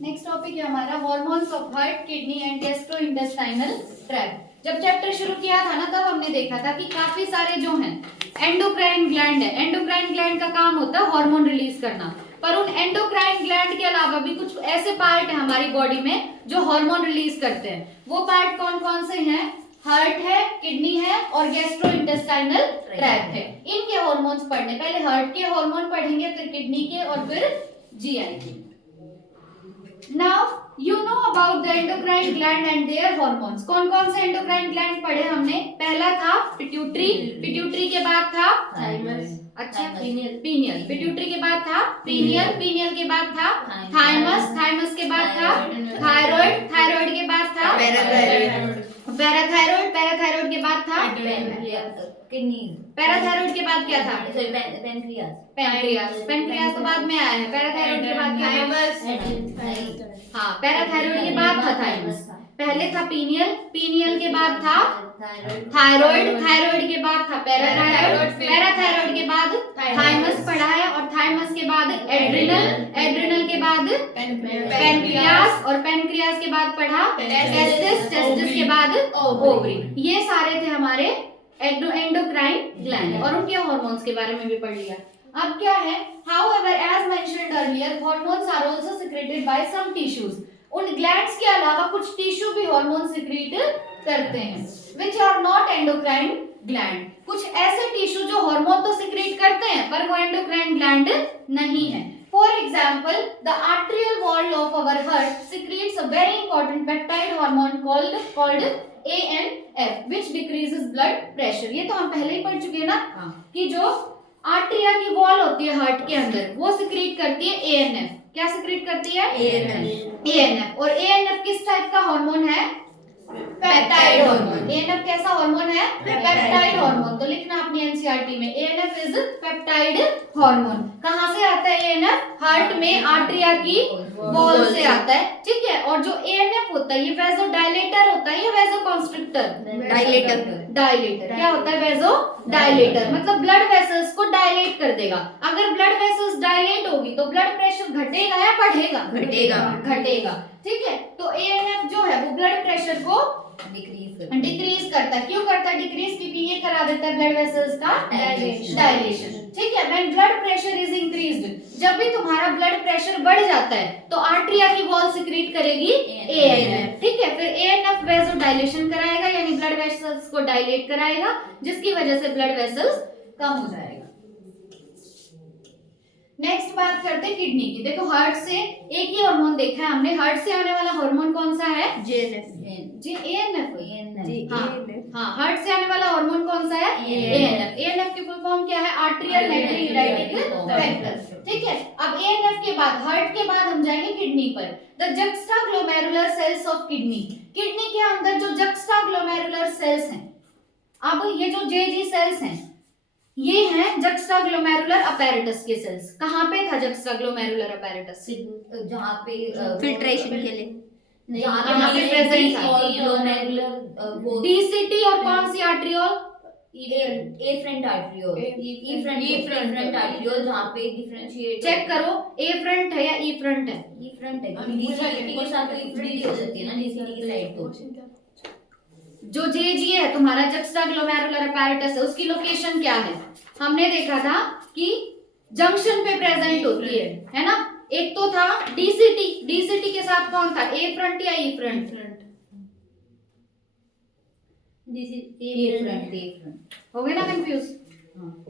Next topic है हमारा hormones of heart, kidney and gastrointestinal tract. जब चैप्टर शुरू किया था ना तब हमने देखा था कि काफी सारे जो हैं एंडोक्राइन ग्लैंड है। एंडोक्राइन ग्लैंड का काम होता है हार्मोन रिलीज करना, पर उन एंडोक्राइन ग्लैंड के अलावा भी कुछ ऐसे पार्ट है हमारी बॉडी में जो हार्मोन रिलीज करते हैं। वो पार्ट कौन कौन से हैं? हार्ट है, किडनी है और गैस्ट्रोइंटेस्टाइनल ट्रैक्ट है। इनके हार्मोन्स पढ़ने, पहले हार्ट के हार्मोन पढ़ेंगे, फिर किडनी के और फिर जीआई के। Now you know about the endocrine gland and their hormones. कौन कौन से endocrine gland पढ़े हमने? पहला था पिट्यूटरी, पिट्यूटरी के बाद था थाइमस, अच्छा पीनियल, पिट्यूटरी के बाद था पीनियल, पीनियल के बाद था थाइमस, थाइमस के बाद था थायराइड, थायराइड के बाद था पैराथायराइड, पैराथायराइड के बाद था किडनी, पैराथायराइड के बाद क्या था? पेनक्रियास, पेनक्रियास, पेनक्रियास तो बाद में आया है। पैराथायराइड के बाद क्या था? हाँ, पैराथायराइड के बाद था थाइमस। पहले था पीनियल, पीनियल के बाद था थायराइड, थायराइड के बाद था पैराथायराइड, पैराथायराइड के बाद थाइमस पढ़ा है और थाइमस के बाद एड्रिनल, एड्रिनल के बाद पेनक्रियास और पेनक्रियास के बाद पढ़ा टेस्टिस, टेस्टिस के बाद ओवरी। ये सारे थे हमारे एंडोक्राइन ग्लैंड और उनके हार्मोन्स के बारे में भी पढ़ लिया। अब क्या है? However, as mentioned earlier, hormones are also secreted by some tissues. उन ग्लैंड्स के अलावा कुछ टिश्यू भी हार्मोन सिक्रीट करते हैं, which are not endocrine gland. कुछ ऐसे टिश्यू जो हार्मोन तो सिक्रीट करते हैं पर वो एंडोक्राइन ग्लैंड नहीं है। For example, the arterial wall of our heart secretes a very important peptide hormone called ANF, which decreases blood pressure. ये तो हम पहले ही पढ़ चुके हैं ना कि जो आर्टरिया की वॉल होती है हार्ट के अंदर वो सिक्रीट करती है एएनएफ। क्या सिक्रीट करती है? एएनएफ। एएनएफ और एएनएफ किस टाइप का हार्मोन है? Peptide hormone. एएनएफ कैसा हार्मोन है? Peptide hormone. तो लिखना अपनी एनसीईआरटी में एएनएफ इज पेप्टाइड हार्मोन। कहां से आता है एएनएफ? हार्ट में आर्टरिया की वॉल से आता है, ठीक है। और जो एएनएफ होता है ये वेसोडाइलेटर होता है या वेसोकंस्ट्रिक्टर? डायलेटर। डायलेटर क्या होता है? वेसोडाइलेटर, मतलब ब्लड वेसल्स को डायलेट कर देगा। अगर ब्लड वेसल्स डायलेट होगी तो ब्लड प्रेशर घटेगा या बढ़ेगा? घटेगा, घटेगा, ठीक है। तो एएनएफ जो है वो ब्लड प्रेशर को डिक्रीज करता है। क्यों करता है डिक्रीज? क्योंकि ये करा देता है ब्लड वेसल्स का डायलेशन, ठीक है। When blood pressure is increased, जब भी तुम्हारा ब्लड प्रेशर बढ़ जाता है तो आर्टरिया की वॉल सिक्रीट करेगी एएनएफ, ठीक है। फिर एएनएफ वेसोडाइलेशन कराएगा यानी ब्लड वेसल्स को डायलेट कराएगा, जिसकी वजह से ब्लड वेसल्स कम हो जाएगा। नेक्स्ट बात करते हैं किडनी की। देखो हार्ट से एक ही हार्मोन देखा है हमने, हार्ट से आने वाला हार्मोन कौन सा है? एएनएफ। हाँ, हार्ट से आने वाला हार्मोन कौन सा है? एएनएफ। एएनएफ की फुल फॉर्म क्या है? आर्टरियल नाइट्रोक्लिक फैक्टर, ठीक है। अब एएनएफ के बाद, हार्ट के बाद हम जाएंगे किडनी पर। The juxtaglomerular cells of kidney. Kidney के अंदर जो जक्स्टाग्लोमेरुलर सेल्स हैं, अब ये जो जेजी सेल्स हैं ये हैं जक्स्टाग्लोमेरुलर अपैरेटस के सेल्स। कहाँ पे था जक्स्टाग्लोमेरुलर अपैरेटस? जहाँ पे फिल्ट्रेशन के लिए यहाँ पे प्रेजेंट था। डीसीटी और कौन सी आर्टरियोल? एफ्रंट आर्टरियोल, एफ्रंट आर्टरियोल, जहाँ पे डिफरेंशिएट चेक करो एफ्रंट है या ईफ्रंट है? एफ्रंट है, डीसीटी के साथ तो एफ्रंट हो जाती है ना, डीसीटी की साइड तो। जो जेजी है तुम्हारा जक्स्टाग्लोमेरुलर अपैरेटस है, उसकी लोकेशन क्या है? हमने देखा था कि जंक्शन पे प्रेजेंट होती है ना। एक तो था डीसीटी, डीसीटी के साथ कौन था? ए फ्रंट या ई फ्रंट? हो गए ना कंफ्यूज?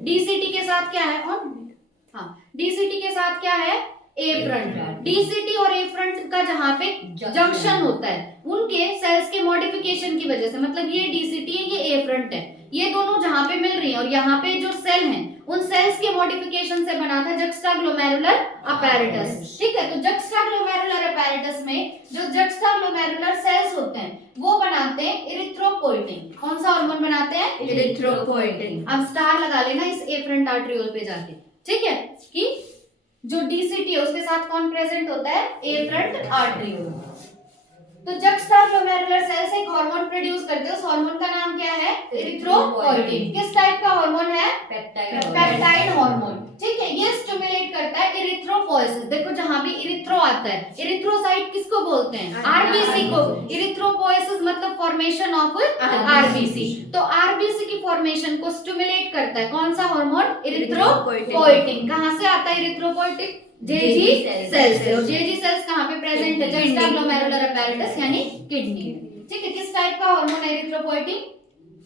डीसीटी के साथ क्या है? हाँ, डीसीटी के साथ क्या है? ए फ्रंट। डीसीटी और ए फ्रंट का जहाँ पे जंक्शन होता है उनके सेल्स के मॉडिफिकेशन की वजह से, मतलब ये डीसीटी है ये ए फ्रंट है, ये दोनों जहाँ पे मिल रही हैं और यहाँ पे जो सेल हैं उन सेल्स के मॉडिफिकेशन से बना था जक्स्टाग्लोमेरुलर अपैरेटस, ठीक है। तो जक्स्टाग्लोमेरुलर अपैरेटस में जो जक्स्टाग्लोमेरुलर सेल्स होते हैं वो बनाते हैं इरिथ्रोपोइटिन। कौन सा हार्मोन बनाते हैं? इरिथ्रोपोइटिन। अब स्टार लगा लेना इस एफ्रंट आर्टरियोल पे जाके, ठीक है, कि जो डीसीटी है उसके साथ कौन प्रेजेंट होता है? एफ्रंट आर्टरियोल। तो जक्स्टाग्लोमेरुलर सेल्स एक हार्मोन प्रोड्यूस करते हैं, उस हार्मोन का नाम क्या है? इरिथ्रोपोइटिन। किस टाइप का हार्मोन है? Peptide peptide hormone. ठीक है, ये स्टिमुलेट करता है इरिथ्रोपोएसिस। देखो जहां भी इरिथ्रो आता है, इरिथ्रोसाइट किसको बोलते हैं? आरबीसी को। इरिथ्रोपोएसिस मतलब फॉर्मेशन ऑफ आरबीसी। तो आरबीसी की फॉर्मेशन को स्टिमुलेट करता है कौन सा हार्मोन? इरिथ्रोपोएटिन। कहां से आता है इरिथ्रोपोएटिन? जेजी सेल्स से। और जेजी सेल्स कहां पे प्रेजेंट है? जस्टा ग्लोमेरुलर apparatus यानी किडनी। ठीक है, किस टाइप का हार्मोन है इरिथ्रोपोएटिन?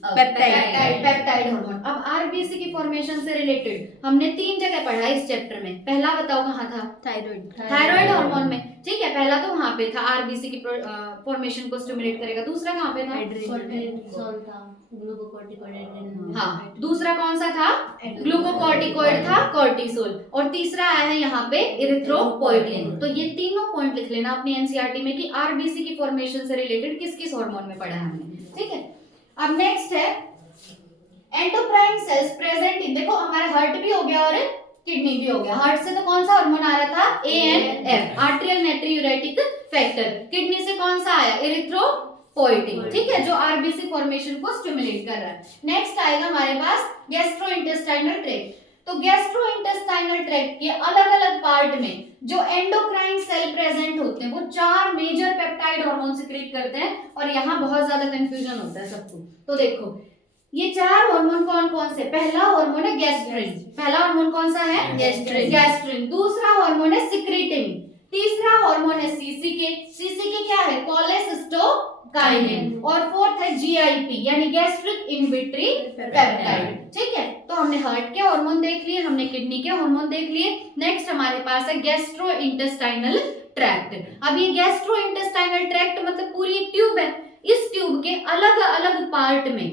Peptide hormone. अब आरबीसी की फॉर्मेशन से रिलेटेड हमने 3 जगह पढ़ा इस चैप्टर में। पहला बताओ कहाँ था? थायराइड हार्मोन में। ठीक है, पहला तो वहां पे था आरबीसी की फॉर्मेशन को स्टिमुलेट करेगा। दूसरा कहाँ पे था? हाँ, दूसरा कौन सा था? ग्लूकोकॉर्टिकॉइड था, कॉर्टिसोल। और तीसरा आया है यहाँ पे इरिथ्रोपोएटिन। तो ये तीनों पॉइंट लिख लेना अपनी एनसीईआरटी में कि आरबीसी की फॉर्मेशन से रिलेटेड किस किस हार्मोन में पढ़ा है हमने। ठीक है, अब नेक्स्ट है एंडोक्राइन सेल्स प्रेजेंट इन। देखो हमारा हार्ट भी हो गया और किडनी भी हो गया। हार्ट से तो कौन सा हार्मोन आ रहा था? ANF, arterial natriuretic factor. Kidney से कौन सा आया? इरिथ्रोपोएटिन। ठीक है, जो आरबीसी फॉर्मेशन को स्टिमुलेट कर रहा है। नेक्स्ट आएगा हमारे पास गैस्ट्रोइंटेस्टाइनल ट्रैक्ट। तो गैस्ट्रोइंटेस्टाइनल ट्रैक्ट के अलग अलग पार्ट में जो एंडोक्राइन सेल प्रेजेंट होते हैं वो 4 मेजर पेप्टाइड हार्मोन सिक्रीट करते हैं। और यहाँ बहुत ज्यादा कंफ्यूजन होता है सबको। तो देखो ये 4 हार्मोन कौन कौन से? पहला हार्मोन है गैस्ट्रिन। पहला हार्मोन कौन सा है? गैस्ट्रिन। दूसरा हार्मोन है सिक्रीटिन। तीसरा हार्मोन है सीसीके। सीसीके क्या है? कोलेसिस्टोकाइनिन। और फोर्थ है जीआईपी यानी गैस्ट्रिक इनहिबिटरी पेप्टाइड। ठीक है, तो हमने हार्ट के हार्मोन देख लिए, हमने किडनी के हार्मोन देख लिए। नेक्स्ट हमारे पास है गैस्ट्रोइंटेस्टाइनल ट्रैक्ट। अब ये गैस्ट्रोइंटेस्टाइनल ट्रैक्ट मतलब पूरी एक ट्यूब है। इस ट्यूब के अलग अलग पार्ट में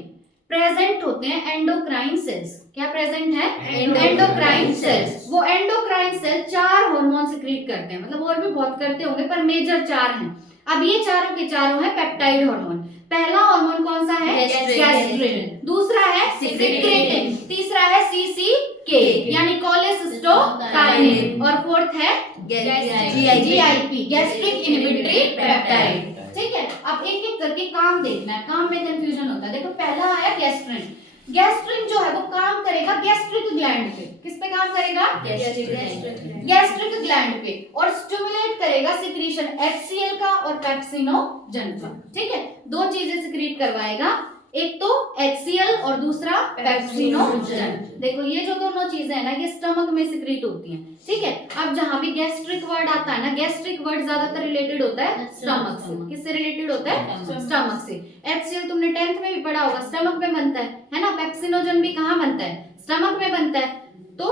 प्रेजेंट होते हैं एंडोक्राइन सेल्स। क्या प्रेजेंट है? Endocrine cells. वो एंडोक्राइन सेल 4 हार्मोन सिक्रीट करते हैं, मतलब और भी बहुत करते होंगे पर मेजर 4 हैं। अब ये चारों के चारों हैं पेप्टाइड हार्मोन। पहला हार्मोन कौन सा है? गैस्ट्रिन। दूसरा है सिक्रीटिन। तीसरा है सीसीके यानी कोलेसिस्टोकाइनिन। और फोर्थ है जीआईपी गैस्ट्रिक इनहिबिटरी पेप्टाइड। ठीक है, अब एक एक करके काम देखना है, काम में कंफ्यूजन होता है। देखो पहला आया गैस्ट्रिन। गैस्ट्रिन जो है वो काम करेगा गैस्ट्रिक ग्लैंड पे। किस पे काम करेगा? गैस्ट्रिक ग्लैंड पे। और स्टिमुलेट करेगा सिक्रीशन एचसीएल का और पेप्सिनोजन का। ठीक है, 2 चीजें सिक्रीट करवाएगा, एक तो एचसीएल और दूसरा पेप्सिनोजन। देखो ये जो दोनों चीजें है ना ये स्टमक में सिक्रीट होती हैं। ठीक है, अब जहां भी गैस्ट्रिक वर्ड आता है ना, गैस्ट्रिक वर्ड ज्यादातर रिलेटेड होता है स्टमक से। किससे रिलेटेड होता है? स्टमक से। एचसीएल तुमने 10th में भी पढ़ा होगा, स्टमक में बनता है ना। पेप्सिनोजन भी कहाँ बनता है? स्टमक में बनता है। तो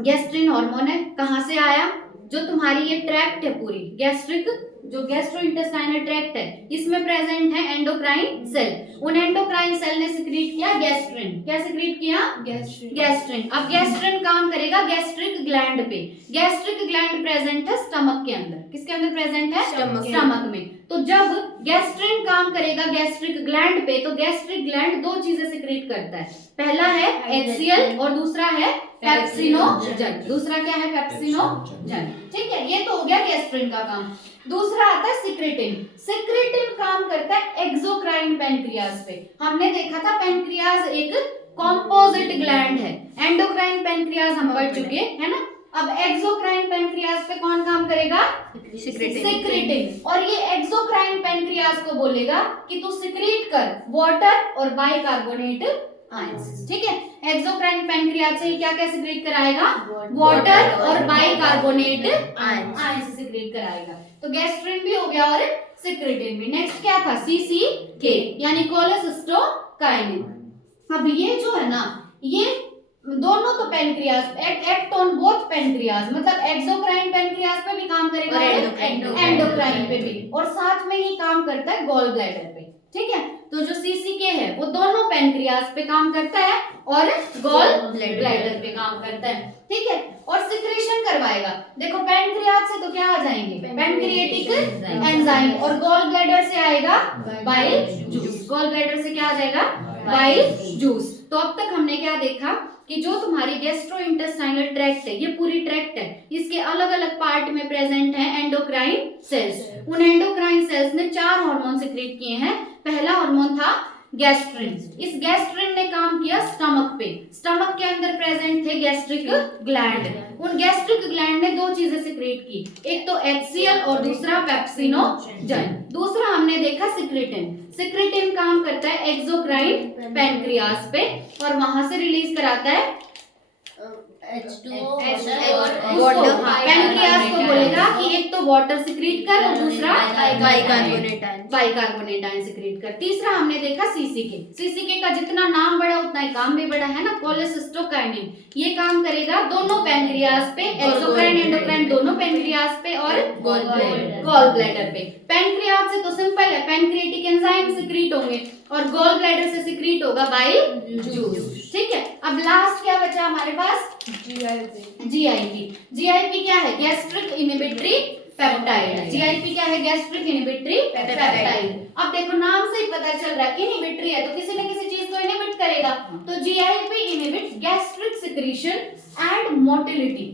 गैस्ट्रिन हार्मोन है, कहां से आया? जो तुम्हारी ये ट्रैक्ट है पूरी गैस्ट्रिक, जो गैस्ट्रोइंटेस्टाइनल ट्रैक्ट है इसमें प्रेजेंट है एंडोक्राइन सेल। उन एंडोक्राइन सेल ने सिक्रीट किया गैस्ट्रिन। क्या सिक्रीट किया? गैस्ट्रिन। अब गैस्ट्रिन काम करेगा गैस्ट्रिक ग्लैंड पे। गैस्ट्रिक ग्लैंड प्रेजेंट है स्टमक के अंदर। किसके अंदर प्रेजेंट है? स्टमक में। तो जब गैस्ट्रिन काम करेगा गैस्ट्रिक ग्लैंड पे तो गैस्ट्रिक ग्लैंड 2 चीजें सिक्रीट करता है। पहला है एचसीएल और दूसरा है पेप्सिनोजन। दूसरा क्या है? पेप्सिनोजन। ठीक है, ये तो हो गया गैस्ट्रिन का काम। दूसरा आता है सिक्रेटिन। सिक्रेटिन काम करता है एक्सोक्राइन पेनक्रियाज पे। हमने देखा था पेनक्रियाज एक कॉम्पोजिट ग्लैंड है। एंडोक्राइन पेनक्रियाज हम पढ़ चुके हैं ना। अब एक्सोक्राइन पेनक्रियाज पे कौन काम करेगा? सिक्रेटिन। और ये एक्सोक्राइन पेनक्रियाज को बोलेगा कि तू सिक्रीट कर वाटर और बाइकार्बोनेट आयंस। ठीक है, एक्सोक्राइन पेनक्रियाज से क्या क्या सिक्रीट कराएगा? वाटर और बाइकार्बोनेट आयंस सिक्रीट कराएगा। तो गैस्ट्रिन भी हो गया और सिक्रेटिन भी। नेक्स्ट क्या था? सीसीके यानी कोलेसिस्टोकाइनिन। अब ये जो है ना ये दोनों तो pancreas act on both pancreas, मतलब एक्सोक्राइन पेनक्रियाज पे भी काम करेगा और एंडोक्राइन पे भी, और साथ में ही काम करता है गॉल ब्लैडर पे। ठीक है, तो जो सीसीके है वो दोनों पेनक्रियाज पे काम करता है और गॉल ब्लैडर पे काम करता है। ठीक है, और सिक्रेशन करवाएगा। देखो पेनक्रियाज से तो क्या आ जाएंगे? Pancreatic enzyme. और गॉल ब्लैडर से आएगा बाइल जूस। गॉल ब्लैडर से क्या आ जाएगा? Bile juice. तो अब तक हमने क्या देखा कि जो तुम्हारी गैस्ट्रोइंटेस्टाइनल ट्रैक्ट है ये पूरी ट्रैक्ट है, इसके अलग अलग पार्ट में प्रेजेंट है एंडोक्राइन सेल्स। उन एंडोक्राइन सेल्स ने 4 हार्मोन सिक्रीट किए हैं। पहला हार्मोन था गैस्ट्रिन। इस गैस्ट्रिन ने काम किया स्टमक पे। स्टमक के अंदर प्रेजेंट थे गैस्ट्रिक ग्लैंड। उन गैस्ट्रिक ग्लैंड ने दो चीजें सिक्रेट की, एक तो HCl और दूसरा पेप्सिनोजन। दूसरा हमने देखा सिक्रेटिन। सिक्रेटिन काम करता है एक्सोक्राइन पैनक्रियास पे और वहां से रिलीज कराता है वाटर। पैनक्रियास को बोलेगा कि एक तो वाटर सिक्रीट कर और दूसरा बाइकार्बोनेट आयन सिक्रीट कर। तीसरा हमने देखा सीसीके। सीसीके का जितना नाम बड़ा उतना ही काम भी बड़ा है ना, कोलेसिस्टोकाइनिन। ये काम करेगा दोनों पैनक्रियास पे, एक्सोक्राइन एंडोक्राइन दोनों पैनक्रियास पे और गॉल ब्लैडर पे। पैनक्रियास से तो सिंपल है, पैनक्रियाटिक एंजाइम सिक्रीट होंगे और गॉल ब्लैडर से सिक्रीट होगा बाइल जूस। ठीक है, अब लास्ट क्या बचा हमारे पास? जीआईपी। जीआईपी क्या है? Gastric inhibitory peptide. जीआईपी क्या है? Gastric inhibitory peptide. अब देखो नाम से ही पता चल रहा है इनहिबिटरी है तो किसी न किसी चीज को इनहिबिट करेगा। तो GIP inhibits gastric secretion and motility.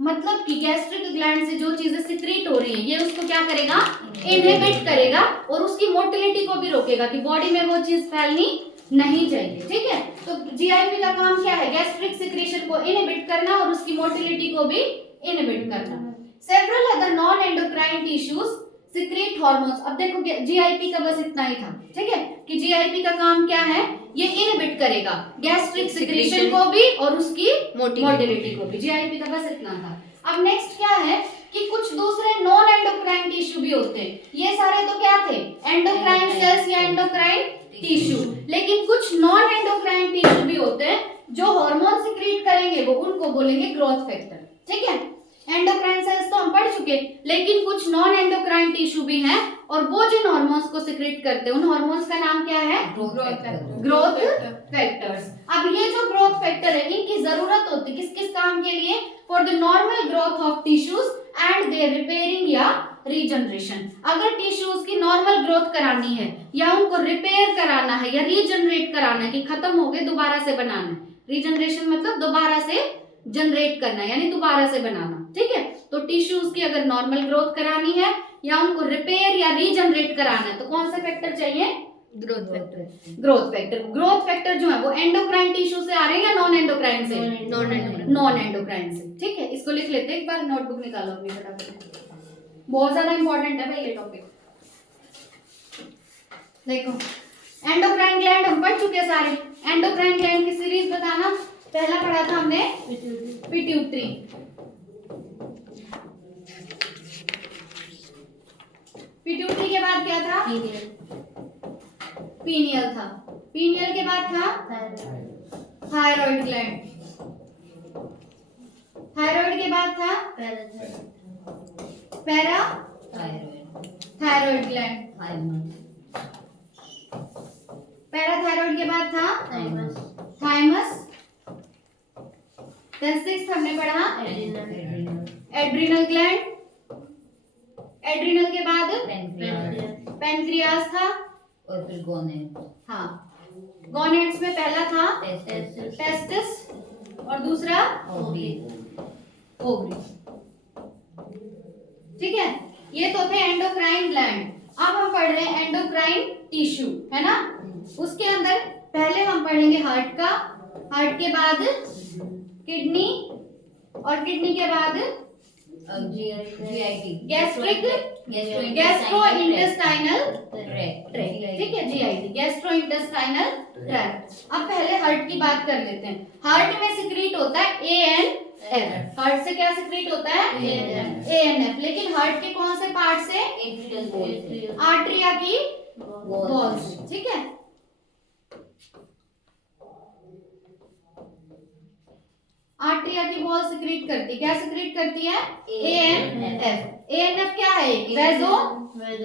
मतलब कि गैस्ट्रिक ग्लैंड से जो चीजें सिक्रीट हो रही हैं ये उसको क्या करेगा? इनहिबिट करेगा और उसकी मोटिलिटी को भी रोकेगा कि बॉडी में वो चीज फैलनी नहीं चाहिए। ठीक है, तो जीआईपी का काम क्या है? गैस्ट्रिक सिक्रीशन को इनहिबिट करना और उसकी मोटिलिटी को भी इनहिबिट करना। Several other non endocrine tissues secrete hormones. अब देखो जीआईपी का बस इतना ही था। ठीक है, कि जीआईपी का काम क्या है? ये इनहिबिट करेगा गैस्ट्रिक सिक्रीशन को भी और उसकी मोटिलिटी को भी। जीआईपी का बस इतना था। अब नेक्स्ट क्या है कि कुछ दूसरे नॉन एंडोक्राइन टिश्यू भी होते हैं। ये सारे तो क्या थे? एंडोक्राइन सेल्स या एंडोक्राइन टिश्यू। लेकिन कुछ नॉन एंडोक्राइन टिश्यू भी होते हैं जो हार्मोन सिक्रीट करेंगे, वो उनको बोलेंगे ग्रोथ फैक्टर। ठीक है, एंडोक्राइन सेल्स तो हम पढ़ चुके, लेकिन कुछ नॉन एंडोक्राइन टिश्यू भी हैं और वो जिन हार्मोन्स को सिक्रीट करते हैं उन हार्मोन्स का नाम क्या है? Growth factors. अब ये जो ग्रोथ फैक्टर है इनकी जरूरत होती है किस किस काम के लिए? For the normal growth of tissues and their repairing या रीजनरेशन। अगर टिश्यूज की नॉर्मल ग्रोथ करानी है या उनको रिपेयर कराना है या रीजनरेट कराना है कि खत्म हो गए दोबारा से बनाना है। रीजनरेशन मतलब दोबारा से जनरेट करना यानी दोबारा से बनाना। ठीक है, तो टिश्यूज की अगर नॉर्मल ग्रोथ करानी है या उनको रिपेयर या रीजनरेट कराना है तो कौन से फैक्टर चाहिए? Growth factor. Growth factor. Growth factor जो है वो एंडोक्राइन टिश्यू से आ रहे हैं या नॉन एंडोक्राइन से? नॉन एंडोक्राइन से। ठीक है, इसको लिख लेते हैं, एक बार नोटबुक निकालो अपनी फटाफट। बहुत ज्यादा इंपॉर्टेंट है भाई ये टॉपिक। देखो एंडोक्राइन ग्लैंड हम पढ़ चुके सारे। एंडोक्राइन ग्लैंड की सीरीज बताना। पहला पढ़ा था हमने पिट्यूटरी। पिट्यूटरी के बाद क्या था? पीनियल था। पीनियल के बाद था थायराइड ग्लैंड। थायराइड के बाद था पैरा थायराइड ग्लैंड। पैराथायराइड के बाद था थाइमस। देन सिक्स्थ हमने पढ़ा एड्रिनल ग्लैंड। एड्रिनल के बाद पेनक्रियास था और फिर गोनेड। हाँ, गोनेड्स में पहला था टेस्टिस और दूसरा ओवरी। ठीक है, ये तो थे एंडोक्राइन ग्लैंड। अब हम पढ़ रहे हैं एंडोक्राइन टिश्यू, है ना? उसके अंदर पहले हम पढ़ेंगे हार्ट का, हार्ट के बाद किडनी और किडनी के बाद GIT gastric gastrointestinal tract. ठीक है, जीआईटी गैस्ट्रो इंटेस्टाइनल ट्रैक्ट। अब पहले हार्ट की बात कर लेते हैं। हार्ट में सिक्रीट होता है ANF। हार्ट से क्या सिक्रीट होता है? ANF। लेकिन हार्ट के कौन से पार्ट से? आर्टरिया की वॉल से। ठीक है, आर्टरिया की वॉल सिक्रीट करती है। क्या सिक्रीट करती है? ANF। ANF क्या है? वेजो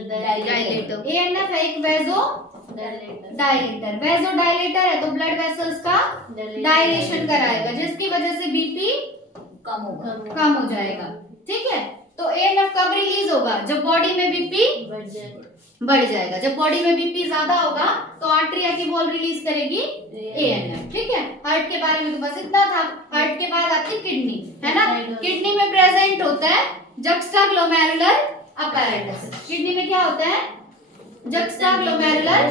डायलेटर। ANF है एक वेजो डायलेटर। वेजो डायलेटर है तो ब्लड वेसल्स का डायलेशन कराएगा जिसकी वजह से बीपी कम हो जाएगा। ठीक है, तो ANF कब रिलीज होगा? जब बॉडी में बीपी बढ़ जाएगा। जब बॉडी में बीपी ज्यादा होगा तो आर्टरिया की वॉल रिलीज करेगी ANF। ठीक है, हार्ट के बारे में तो बस इतना था। हार्ट के बाद आती किडनी, है ना? किडनी में प्रेजेंट होता है जक्स्टाग्लोमेरुलर अपैरेटस। किडनी में क्या होता है? जुक्स्टाग्लोमेरुलर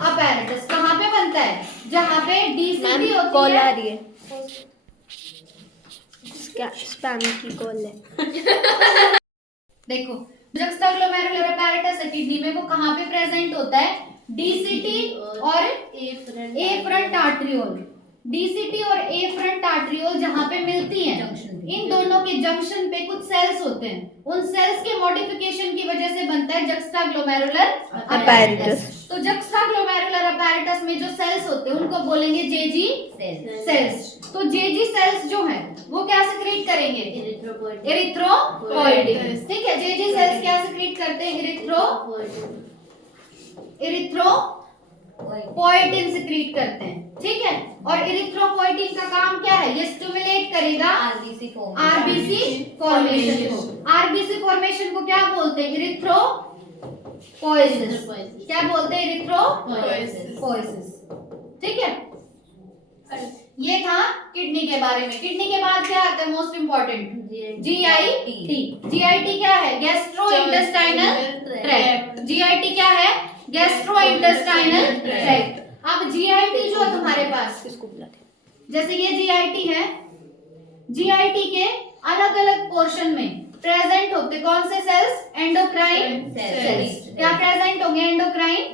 अपैरेटस कहाँ पे बनता है? जहाँ पे डीसीटी होती कॉल आ है। रही है, स्पैम की कॉल है। देखो जुक्स्टाग्लोमेरुलर अपैरेटस है किडनी में, वो कहाँ पे प्रेजेंट होता है? डीसीटी और ए फ्रंट आर्टरियोल। डीसीटी और ए फ्रंट आर्टरियोल जहाँ पे मिलती हैं, इन दोनों के जंक्शन पे कुछ सेल्स होते हैं। उन सेल्स के मॉडिफिकेशन की वजह से बनता है जुक्स्टाग्लोमेरुलर अपैरेटस। तो जुक्स्टाग्लोमेरुलर अपैरेटस में जो सेल्स होते हैं उनको बोलेंगे जेजी सेल्स। तो जेजी सेल्स जो है वो क्या सिक्रीट करेंगे? इरिथ्रोपोइटिन। ठीक है, जेजी सेल्स क्या सिक्रीट करते हैं? इरिथ्रोपोइटिन सिक्रीट करते हैं। ठीक है, और इरिथ्रोपोइटिन का काम क्या है? ये स्टिमुलेट करेगा आरबीसी फॉर्मेशन को। आरबीसी फॉर्मेशन को क्या बोलते हैं? इरिथ्रोपोइसिस। क्या बोलते हैं? इरिथ्रोपोइसिस। ठीक है, ये था किडनी के बारे में। किडनी के बाद क्या आता है? Most important GIT. जीआईटी क्या है? Gastro intestinal tract. जीआईटी क्या है? Gastro intestinal tract. अब जीआईटी जो है तुम्हारे पास, जैसे ये जीआईटी है, जीआईटी के अलग अलग पोर्शन में प्रेजेंट होते कौन से सेल्स? Endocrine cells. क्या प्रेजेंट होंगे? Endocrine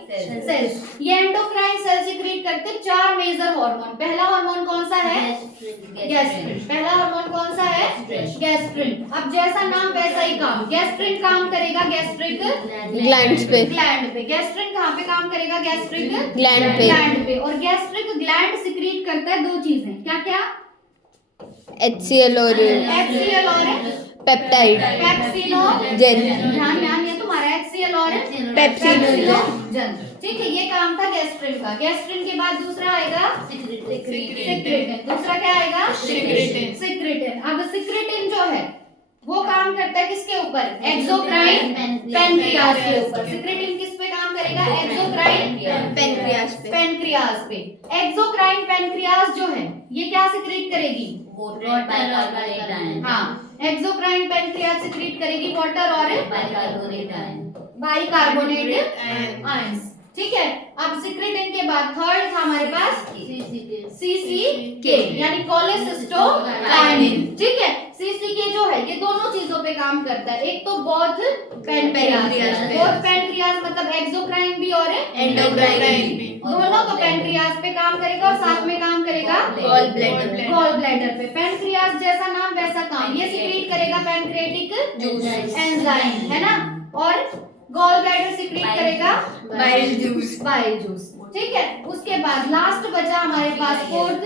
cells. ये एंडोक्राइन सेल्स सिक्रीट करते 4 मेजर हार्मोन। पहला हार्मोन कौन सा है? गैस्ट्रिन। पहला हार्मोन कौन सा है? गैस्ट्रिन। अब जैसा नाम वैसा ही काम। गैस्ट्रिन काम करेगा गैस्ट्रिक ग्लैंड्स पे। ग्लैंड पे। गैस्ट्रिन कहाँ पे काम करेगा? गैस्ट्रिक ग्लैंड पे। और गैस्ट्रिक ग्लैंड सिक्रीट करता है 2 चीजें। क्या क्या? HCl और HCl और पेप्टाइड पेप्सिनोजन। ध्यान ये तुम्हारा HCl और पेप्सिनोजन। ठीक है, ये काम था गैस्ट्रिन का। गैस्ट्रिन के बाद दूसरा आएगा सिक्रेटिन। दूसरा क्या आएगा? सिक्रेटिन। अब सिक्रेटिन जो है वो काम करता है किसके ऊपर? एक्सोक्राइन पैनक्रियाज के ऊपर। सिक्रेटिन किस पे काम करेगा? एक्सोक्राइन पैनक्रियाज पे। एक्सोक्राइन पैनक्रियाज जो है ये क्या सिक्रीट करेगी? हाँ, एक्सोक्राइन पैनक्रियाज सिक्रीट करेगी वाटर और बाइकार्बोनेट आयंस। ठीक है, अब सिक्रेटिन के बाद थर्ड था हमारे पास सीसीके यानी कोलेसिस्टोकाइनिन। ठीक है, सीसीके जो है ये दोनों चीजों पे काम करता है। एक तो बोथ पैनक्रियाज मतलब एक्सोक्राइन भी और एंडोक्राइन भी। दोनों तो पैनक्रियाज पे काम करेगा और साथ में काम करेगा गॉल ब्लैडर पे। पैनक्रियाज जैसा नाम वैसा काम। ये सिक्रीट करेगा पैनक्रियाटिक एंजाइम, है ना, और गॉल ब्लैडर सिक्रीट करेगा बाइल जूस। ठीक है, उसके बाद लास्ट बचा हमारे पास fourth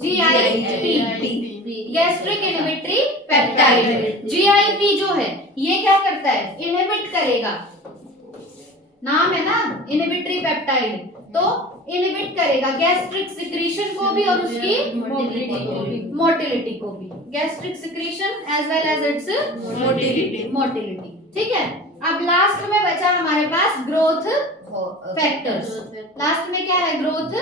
GIP gastric inhibitory peptide. GIP जो है ये क्या करता है? इनहिबिट करेगा। नाम है ना इनहिबिटरी पेप्टाइड, तो इनहिबिट करेगा गैस्ट्रिक सिक्रीशन को भी और उसकी मोटिलिटी को भी। Gastric secretion as well as its motility. ठीक है, अब लास्ट में बचा हमारे पास ग्रोथ फैक्टर्स। लास्ट में क्या है? Growth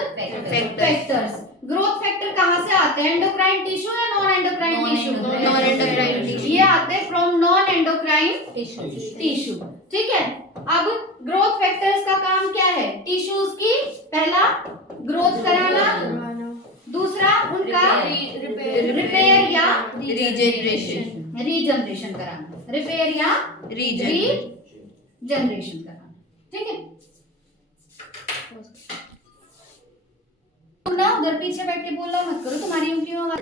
factors. ग्रोथ फैक्टर कहाँ से आते हैं? एंडोक्राइन टिश्यू या non endocrine tissue? Non endocrine tissue. ये आते हैं फ्रॉम नॉन एंडोक्राइन टिश्यू। ठीक है, अब ग्रोथ फैक्टर्स का काम क्या है? टिश्यूज की पहला ग्रोथ कराना, दूसरा उनका रिपेयर या रीजनरेशन कराना। रिपेयर या रीजनरेशन कराना। ठीक है, ना उधर पीछे बैठ के बोलना मत करो, तुम्हारी उंगलियों में।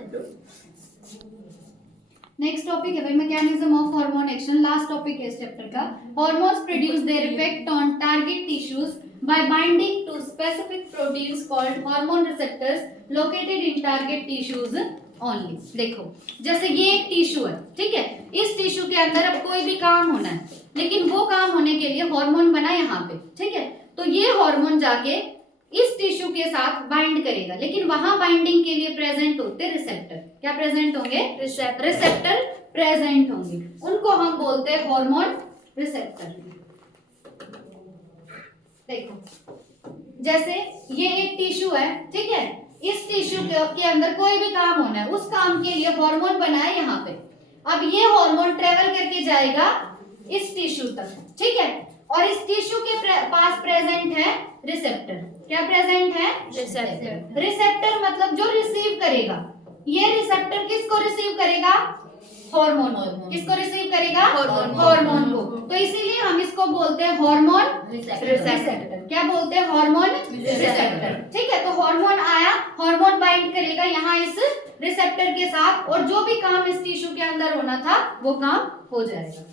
नेक्स्ट टॉपिक है भाई mechanism of hormone action. Last topic है इस चैप्टर का। Hormones produce their effect on target tissues by binding to specific proteins called hormone receptors located in target tissues only. देखो, जैसे ये एक टिश्यू है, ठीक है, इस टिश्यू के अंदर अब कोई भी काम होना है, लेकिन वो काम होने के लिए हार्मोन बना यहाँ पे। ठीक है, तो ये हार्मोन जाके इस टिश्यू के साथ बाइंड करेगा, लेकिन वहां बाइंडिंग के लिए प्रेजेंट होते रिसेप्टर। क्या प्रेजेंट होंगे? रिसेप्टर प्रेजेंट होंगे, उनको हम बोलते हैं हार्मोन रिसेप्टर। देखो, जैसे ये एक टिश्यू है, ठीक है, इस टिश्यू के अंदर कोई भी काम होना है, उस काम के लिए हार्मोन बना है यहाँ पे। अब ये हार्मोन ट्रेवल करके जाएगा इस टिश्यू तक, ठीक है, और इस टिश्यू के पास प्रेजेंट है रिसेप्टर। क्या प्रेजेंट है? रिसेप्टर। रिसेप्टर मतलब जो रिसीव करेगा। ये रिसेप्टर किसको रिसीव करेगा? हार्मोन। किसको रिसीव करेगा? हार्मोन को। तो इसीलिए हम इसको बोलते हैं हार्मोन रिसेप्टर। क्या बोलते हैं? Hormone receptor. ठीक है, तो हार्मोन आया, हार्मोन बाइंड करेगा यहाँ इस रिसेप्टर के साथ, और जो भी काम इस टिश्यू के अंदर होना था वो काम हो जाएगा।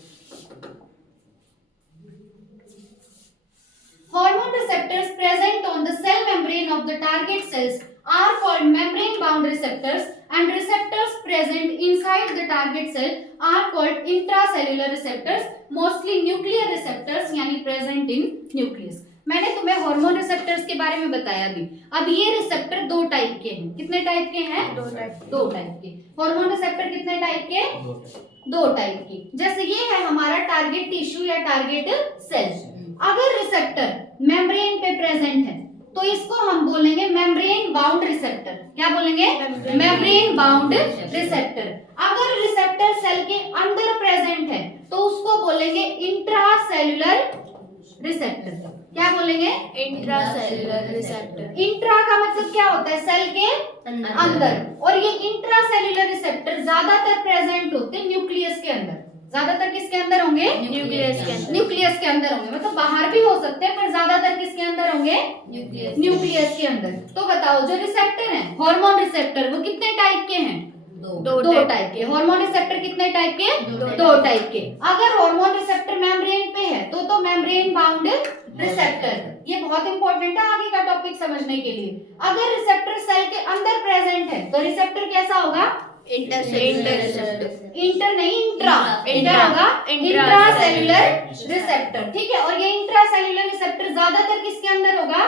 Hormone receptors present on the cell membrane of the target cells are called membrane-bound receptors, and receptors present inside the target cell are called intracellular receptors, mostly nuclear receptors, यानी present in nucleus। मैंने तुम्हें hormone receptors के बारे में बताया भी। अब ये रिसेप्टर दो टाइप के हैं। कितने टाइप के हैं? दो टाइप के। हार्मोन रिसेप्टर कितने टाइप के? दो टाइप के। जैसे ये है हमारा टारगेट टिश्यू या टारगेट सेल। अगर रिसेप्टर मेम्ब्रेन पे प्रेजेंट है तो इसको हम बोलेंगे मेम्ब्रेन बाउंड रिसेप्टर। क्या बोलेंगे? Membrane bound receptor. अगर रिसेप्टर सेल के अंदर प्रेजेंट है तो उसको बोलेंगे इंट्रासेल्युलर रिसेप्टर। क्या बोलेंगे? Intracellular receptor. इंट्रा का मतलब क्या होता है? सेल के अंदर। और ये इंट्रासेल्युलर रिसेप्टर ज्यादातर प्रेजेंट होते हैं न्यूक्लियस के अंदर। ज्यादातर किसके अंदर होंगे? न्यूक्लियस के अंदर। न्यूक्लियस के अंदर होंगे, मतलब बाहर भी हो सकते हैं पर ज्यादातर किसके अंदर होंगे? न्यूक्लियस के अंदर। तो बताओ जो रिसेप्टर है हार्मोन रिसेप्टर वो कितने टाइप के हैं? दो टाइप के। हार्मोन रिसेप्टर कितने टाइप के? दो टाइप के। अगर हार्मोन रिसेप्टर मेम्ब्रेन पे है तो मेम्ब्रेन बाउंड रिसेप्टर। ये बहुत इंपॉर्टेंट है आगे का टॉपिक समझने के लिए। अगर रिसेप्टर सेल के अंदर प्रेजेंट है तो रिसेप्टर कैसा होगा? इंटर नहीं इंट्रा होगा, इंट्रासेल्युलर रिसेप्टर। ठीक है, और ये इंट्रासेल्युलर रिसेप्टर ज्यादातर किसके अंदर होगा?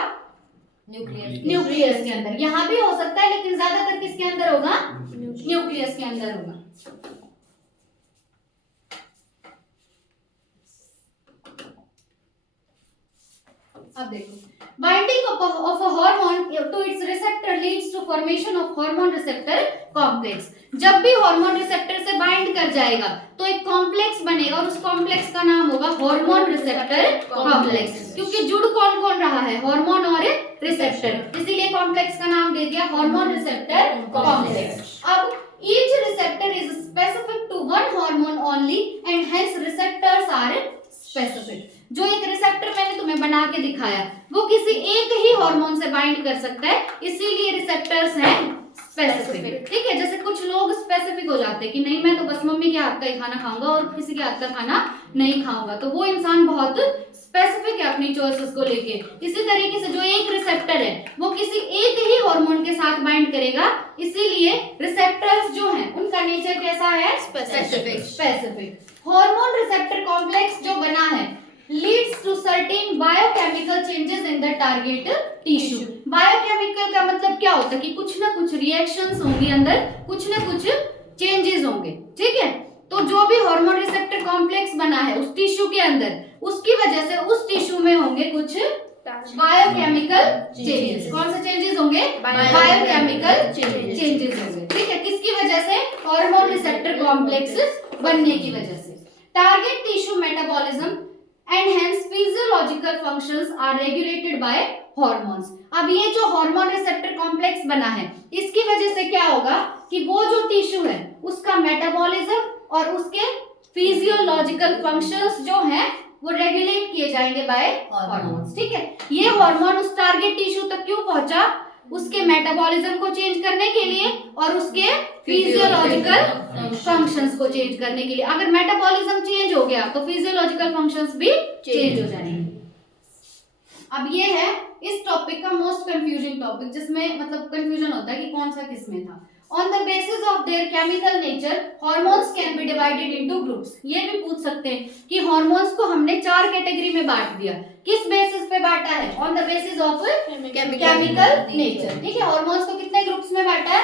न्यूक्लियस के अंदर। यहाँ भी हो सकता है लेकिन ज्यादातर किसके अंदर होगा? न्यूक्लियस के अंदर होगा। अब देखो, binding of a hormone to its receptor leads to formation of hormone receptor complex। जब भी हार्मोन रिसेप्टर से बाइंड कर जाएगा तो एक कॉम्प्लेक्स बनेगा और उस कॉम्प्लेक्स का नाम होगा हार्मोन रिसेप्टर कॉम्प्लेक्स। क्योंकि जुड़ कौन कौन रहा है? हार्मोन और रिसेप्टर, इसीलिए कॉम्प्लेक्स का नाम दे दिया हार्मोन रिसेप्टर कॉम्प्लेक्स। अब each receptor is specific to one hormone only and hence receptors are specific। जो एक रिसेप्टर मैंने तुम्हें बना के दिखाया वो किसी एक ही हार्मोन से बाइंड कर सकता है, इसीलिए रिसेप्टर्स हैं स्पेसिफिक। ठीक है, जैसे कुछ लोग स्पेसिफिक हो जाते हैं कि नहीं मैं तो बस मम्मी के हाथ का ही खाना खाऊंगा और किसी के हाथ का खाना नहीं खाऊंगा, तो वो इंसान बहुत स्पेसिफिक है अपनी चॉइसेस को लेके। इसी तरीके से जो एक रिसेप्टर है वो किसी एक ही हार्मोन के साथ बाइंड करेगा, इसीलिए रिसेप्टर्स जो हैं उनका नेचर कैसा है? स्पेसिफिक। हार्मोन रिसेप्टर कॉम्प्लेक्स जो बना है leads to certain biochemical changes in the target tissue। Biochemical का मतलब क्या होता है कि कुछ ना कुछ रिएक्शंस होंगी अंदर, कुछ ना कुछ चेंजेस होंगे। ठीक है, तो जो भी हार्मोन रिसेप्टर कॉम्प्लेक्स बना है उस टिश्यू के अंदर, उसकी वजह से उस टिश्यू में होंगे कुछ बायोकेमिकल चेंजेस। कौन से चेंजेस होंगे? बायोकेमिकल चेंजेस होंगे। ठीक है, किसकी वजह से? हार्मोन रिसेप्टर कॉम्प्लेक्स बनने की वजह से। Target tissue metabolism and hence physiological functions are regulated by hormones। अब ये जो हार्मोन रिसेप्टर कॉम्प्लेक्स बना है इसकी वजह से क्या होगा कि वो जो टिश्यू है उसका मेटाबॉलिज्म और उसके फिजियोलॉजिकल फंक्शंस जो हैं वो रेगुलेट किए जाएंगे बाय हार्मोन्स। ठीक है, ये हार्मोन उस टारगेट टिश्यू तक क्यों पहुंचा? उसके मेटाबॉलिज्म को चेंज करने के लिए और उसके फिजियोलॉजिकल फंक्शंस को चेंज करने के लिए। अगर मेटाबॉलिज्म चेंज हो गया तो फिजियोलॉजिकल फंक्शंस भी चेंज हो जाएंगे। अब ये है इस टॉपिक का मोस्ट कंफ्यूजिंग टॉपिक, जिसमें मतलब कंफ्यूजन होता है कि कौन सा किस में था। On the basis of their chemical nature, hormones can be divided into groups। ये भी पूछ सकते हैं कि हार्मोन्स को हमने 4 कैटेगरी में बांट दिया, किस बेसिस पे बांटा है? On the basis of chemical nature। ठीक है, हार्मोन्स को कितने ग्रुप्स में बांटा है?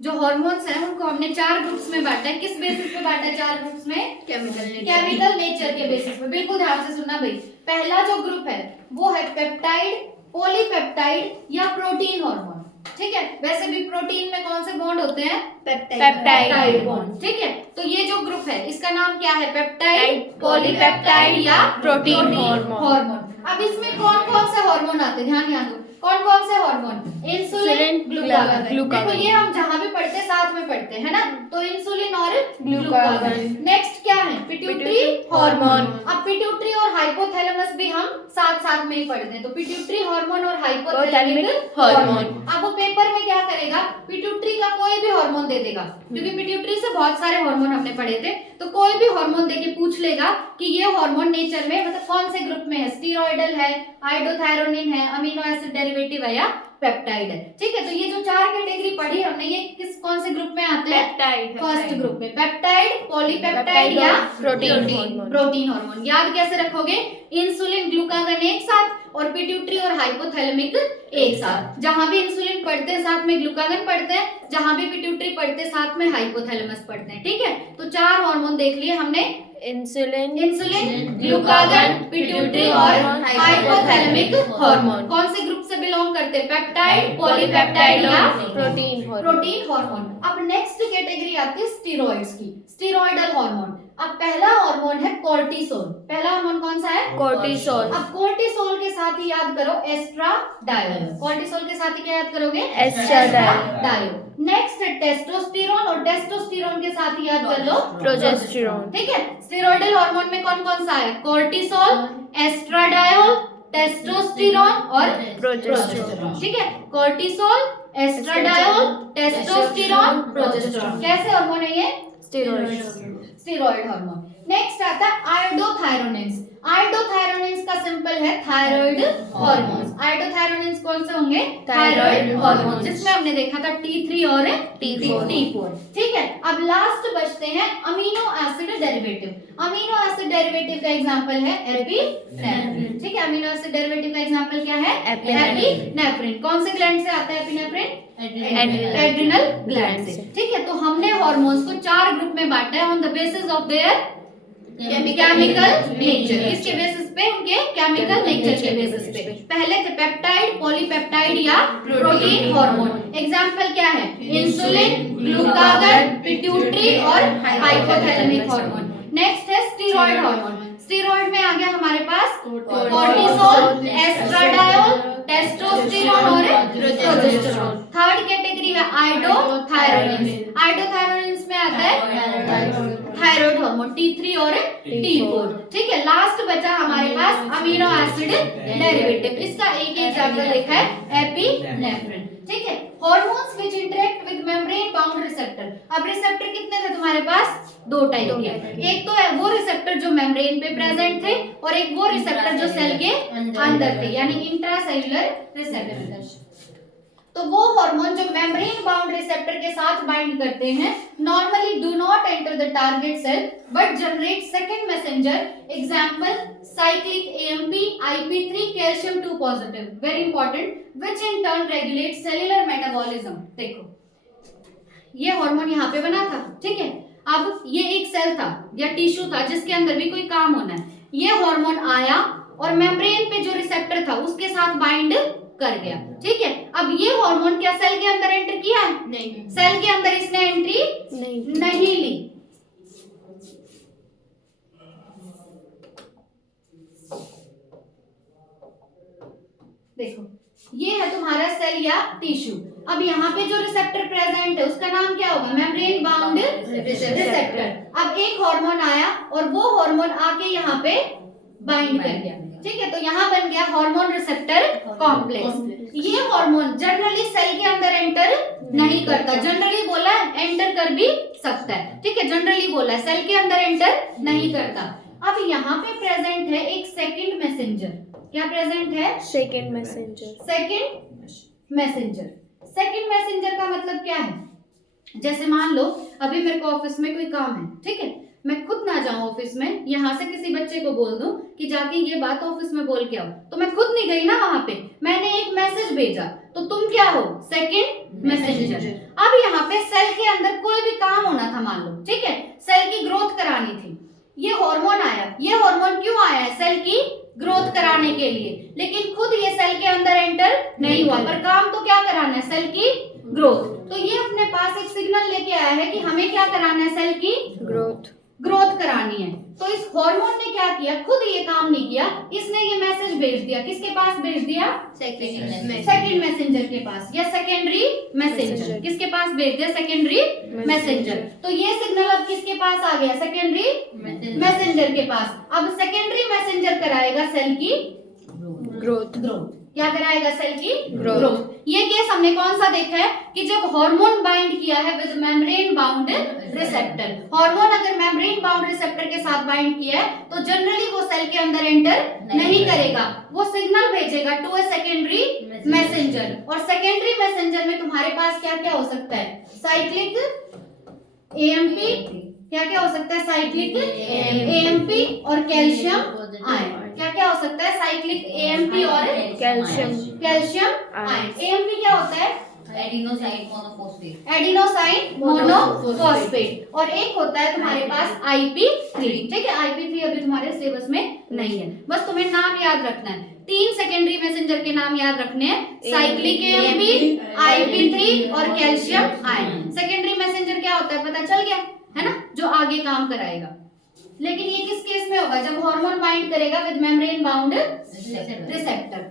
जो हार्मोन्स हैं उनको हमने 4 ग्रुप्स में बांटा है। किस बेसिस पे बांटा है 4 ग्रुप्स में? केमिकल नेचर के बेसिस पे। बिल्कुल ध्यान से सुनना भाई। पहला जो ग्रुप है वो है पेप्टाइड, पॉलीपेप्टाइड या प्रोटीन हार्मोन। ठीक है। वैसे भी प्रोटीन में कौन से बॉन्ड होते हैं? Peptide bond. ठीक है, तो ये जो ग्रुप है इसका नाम क्या है? पेप्टाइड, पॉलीपेप्टाइड या प्रोटीन हार्मोन। हार्मोन। अब इसमें कौन कौन से हार्मोन आते हैं, ध्यान याद हो, कौन कौन से हार्मोन? Insulin, glucagon. देखो ये हम जहां भी पढ़ते हैं साथ में पढ़ते हैं, है ना, तो इंसुलिन और ग्लूकागन। नेक्स्ट क्या है? Pituitary hormone. अब पिट्यूटरी और हाइपोथैलेमस भी हम साथ साथ में ही पढ़ते हैं, तो पिट्यूटरी हार्मोन और हाइपोथैलेमिक हार्मोन। अब वो पेपर में क्या करेगा? पिट्यूटरी का कोई भी हार्मोन दे देगा, क्योंकि पिट्यूटरी से बहुत सारे हार्मोन हमने पढ़े थे, तो कोई भी हार्मोन देके पूछ लेगा कि ये हार्मोन नेचर में मतलब कौन से ग्रुप में है, स्टीरॉयडल है, आइडोथायरोनिन है, अमीनो एसिड डेरिवेटिव है या पेप्टाइड है। ठीक है, तो ये जो 4 कैटेगरी पढ़ी हमने, ये किस कौन से ग्रुप में आते हैं? पेप्टाइड फर्स्ट ग्रुप में, पेप्टाइड, पॉलीपेप्टाइड या प्रोटीन हार्मोन। याद कैसे रखोगे? इंसुलिन, ग्लूकागन एक साथ और पिट्यूटरी और हाइपोथैलेमिक एक साथ। जहां भी इंसुलिन पढ़ते हैं साथ में ग्लूकागन पढ़ते हैं, जहां भी पिट्यूटरी पढ़ते हैं साथ में हाइपोथैलेमस पढ़ते हैं। ठीक है, तो 4 हार्मोन देख लिए हमने, इंसुलिन, ग्लूकागन, पिट्यूटरी और हाइपोथैलेमिक हार्मोन। कौन से ग्रुप से बिलोंग करते हैं? पेप्टाइड, पॉलीपेप्टाइड या प्रोटीन हार्मोन। अब नेक्स्ट कैटेगरी आती है स्टेरॉइड्स की, स्टेरॉयडल हार्मोन। अब पहला हार्मोन है कोर्टिसोल। पहला हार्मोन कौन सा है? कोर्टिसोल। अब कोर्टिसोल के साथ ही याद करो एस्ट्राडायोल। कोर्टिसोल के साथ ही क्या याद करोगे? एस्ट्राडायोल। नेक्स्ट है टेस्टोस्टेरोन, और टेस्टोस्टेरोन के साथ ही याद कर लो प्रोजेस्टेरोन। ठीक है, स्टेरॉयडल हार्मोन में कौन कौन सा है? कोर्टिसोल, एस्ट्राडायोल, टेस्टोस्टेरोन और प्रोजेस्टेरोन। ठीक है, कोर्टिसोल, एस्ट्राडायोल, टेस्टोस्टेरोन, प्रोजेस्टेरोन। कैसे हार्मोन है ये? Steroid hormone. नेक्स्ट आता है आयोडोथायरोनिन्स। आयोडोथायरोनिन्स का सिंपल है थायराइड हार्मोन्स। आयोडोथायरोनिन्स कौन से होंगे? थायराइड हार्मोन, जिसमें हमने देखा था T3 और T4। ठीक है, अब लास्ट बचते हैं amino acid derivative. Amino acid derivative का एग्जांपल है एपिनेफ्रिन। ठीक है, अमीनो एसिड डेरिवेटिव का एग्जांपल क्या है? एपिनेफ्रिन। कौन से ग्लैंड से आता है एपिनेफ्रिन? एड्रिनल ग्लैंड से। ठीक है, तो हमने हार्मोन्स को 4 ग्रुप में बांटा है on the basis of their chemical nature. किसके बेसिस पे? उनके केमिकल नेचर के बेसिस पे। पहले थे पेप्टाइड, पॉलीपेप्टाइड या प्रोटीन हार्मोन। एग्जांपल क्या है? इंसुलिन, ग्लूकागन, पिट्यूटरी और हाइपोथैलेमिक हार्मोन। नेक्स्ट है स्टेरॉइड हार्मोन। स्टेरॉइड में आ गया हमारे पास कोर्टिसोल, एस्ट्राडायोल, टेस्टोस्टेरोन और प्रोजेस्टेरोन। थर्ड कैटेगरी है आयोडोथायरोनिन्स। आयोडोथायरोनिन्स में आता है थायराइड हार्मोन T3 और T4। ठीक है, लास्ट बचा हमारे पास अमीनो एसिड डेरिवेटिव। इसका एक एग्जांपल देखा है एपिनेफ्रिन। ठीक है, hormones which interact with membrane bound receptor. अब रिसेप्टर कितने थे तुम्हारे पास? 2 टाइप के। एक तो है वो रिसेप्टर जो मेम्ब्रेन पे प्रेजेंट थे, और एक वो रिसेप्टर जो सेल के अंदर थे, यानी इंट्रासेल्युलर रिसेप्टर। तो वो हार्मोन जो मेम्ब्रेन बाउंड रिसेप्टर के साथ बाइंड करते हैं, normally do not enter the target cell but generate second messenger. Example cyclic AMP, IP3, calcium 2 positive, very important, which in turn regulate cellular metabolism. देखो ये hormone यहाँ पे बना था, ठीक है, अब ये एक सेल था या टिश्यू था जिसके अंदर भी कोई काम होना है। ये हार्मोन आया और मेम्ब्रेन पे जो रिसेप्टर था उसके साथ बाइंड कर गया। ठीक है, अब ये हार्मोन क्या सेल के अंदर एंटर किया है? नहीं, सेल के अंदर इसने एंट्री नहीं ली। देखो ये है तुम्हारा सेल या टिश्यू। अब यहाँ पे जो रिसेप्टर प्रेजेंट है उसका नाम क्या होगा? Membrane bound receptor. अब एक हार्मोन आया और वो हार्मोन आके यहाँ पे बाइंड कर गया। ठीक है, तो यहाँ बन गया हार्मोन रिसेप्टर कॉम्प्लेक्स। ये हार्मोन जनरली सेल के अंदर एंटर नहीं करता, जनरली बोला है एंटर कर भी सकता है। ठीक है, जनरली बोला है, सेल के अंदर एंटर नहीं करता। अब यहाँ पे प्रेजेंट है एक सेकंड मैसेंजर। क्या प्रेजेंट है? Second messenger. सेकंड मैसेंजर का मतलब क्या है? जैसे मान लो अभी मेरे को ऑफिस में कोई काम है, ठीक है, मैं खुद ना जाऊं ऑफिस में, यहाँ से किसी बच्चे को बोल दूं कि जाके ये बात ऑफिस में बोल के आओ, तो मैं खुद नहीं गई ना वहां पे, मैंने एक मैसेज भेजा, तो तुम क्या हो? Second messenger. अब यहाँ पे सेल के अंदर कोई भी काम होना था मान लो, ठीक है, सेल की ग्रोथ करानी थी, ये हार्मोन आया, ये हार्मोन क्यों आया है? सेल की ग्रोथ कराने के लिए, लेकिन खुद ये सेल के अंदर एंटर नहीं हुआ, पर काम तो क्या कराना है? सेल की ग्रोथ। तो ये अपने पास एक सिग्नल लेके आया है कि हमें क्या कराना है? सेल की ग्रोथ करानी है। तो इस हार्मोन ने क्या किया? खुद ये काम नहीं किया, इसने ये मैसेज भेज दिया। किसके पास भेज दिया? सेकंड मैसेंजर के पास, या सेकेंडरी मैसेंजर। किसके पास भेज दिया? Secondary messenger. तो ये सिग्नल अब किसके पास आ गया? सेकेंडरी मैसेंजर के पास। अब सेकेंडरी मैसेंजर कराएगा सेल की ग्रोथ। क्या कराएगा? सेल की ग्रोथ। ये केस हमने कौन सा देखा है कि जब हार्मोन बाइंड किया है with membrane bound receptor. Hormone अगर मेम्ब्रेन बाउंड रिसेप्टर के साथ बाइंड किया है तो जनरली वो सेल के अंदर एंटर नहीं करेगा, वो सिग्नल भेजेगा टू ए सेकेंडरी मैसेंजर। और सेकेंडरी मैसेंजर में तुम्हारे पास क्या क्या हो सकता है? साइक्लिक एएमपी, क्या क्या हो सकता है? साइक्लिक एएमपी और कैल्शियम आयन। क्या क्या हो सकता है? साइक्लिक एएमपी और कैल्शियम आयन। एएमपी क्या होता है? Adenosine monophosphate. और एक होता है तुम्हारे पास IP3। ठीक है, IP3 अभी तुम्हारे सिलेबस में नहीं है, बस तुम्हें नाम याद रखना है। 3 सेकेंडरी मैसेंजर के नाम याद रखने हैं, साइक्लिक एएमपी, IP3 और कैल्शियम आयन। सेकेंडरी मैसेंजर क्या होता है पता चल गया है ना, जो आगे काम कराएगा। लेकिन ये किस केस में होगा? जब हार्मोन बाइंड करेगा with membrane bound receptor.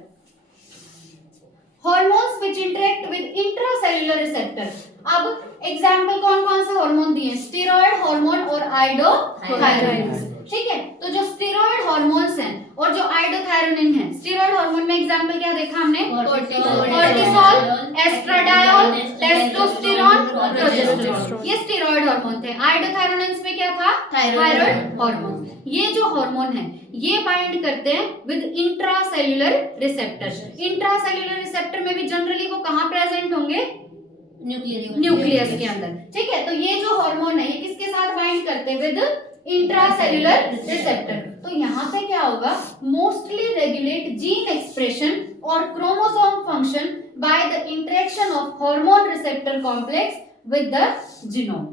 Hormones which interact with intracellular receptor. अब एग्जांपल कौन कौन से हार्मोन दिए? स्टेरॉयड हार्मोन और आइडोथायरोनिन। ठीक है, तो जो स्टेरॉयड हार्मोन्स हैं और जो आइडोथायरोनिन है, स्टेरॉयड हार्मोन में एग्जांपल क्या देखा हमने? Cortisol, estradiol, testosterone, progesterone. ये स्टेरॉयड हार्मोन थे। आइडोथायरोनिन में क्या था? Thyroid hormone. ये जो हार्मोन है ये बाइंड करते हैं with intracellular receptor. Intracellular receptor में भी जनरली वो कहां प्रेजेंट होंगे? न्यूक्लियस के अंदर। ठीक है, तो ये जो हार्मोन है ये किसके साथ बाइंड करते हैं? With intracellular receptor. तो यहाँ पे क्या होगा? मोस्टली रेगुलेट जीन एक्सप्रेशन और chromosome function by the interaction of hormone receptor complex with the genome.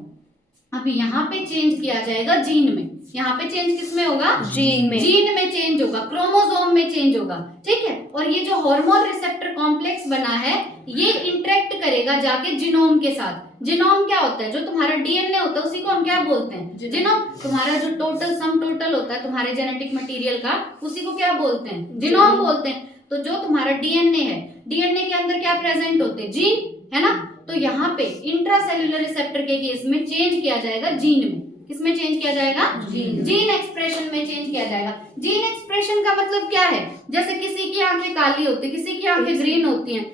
अभी यहाँ पे चेंज किया जाएगा जीन में। यहाँ पे चेंज किसमें होगा? जीन में चेंज होगा, क्रोमोसोम में चेंज होगा। ठीक है, और ये जो हार्मोन रिसेप्टर कॉम्प्लेक्स बना है ये इंटरेक्ट करेगा जाके जीनोम के साथ। जीनोम क्या होता है? जो तुम्हारा डीएनए होता है उसी को हम क्या बोलते हैं? जीनोम। तुम्हारा जो सम टोटल होता है तुम्हारे जेनेटिक मटेरियल का, उसी को क्या बोलते हैं? जीनोम बोलते हैं। तो जो तुम्हारा डीएनए है, डीएनए के अंदर क्या प्रेजेंट होते हैं? जीन, है ना। तो यहाँ पे इंट्रासेल्युलर रिसेप्टर के केस में चेंज किया जाएगा जीन में। किसमें चेंज किया जाएगा? जीन एक्सप्रेशन में चेंज किया जाएगा। जीन एक्सप्रेशन का मतलब क्या है? जैसे किसी की आंखें काली होती है, किसी की आंखें ग्रीन होती हैं।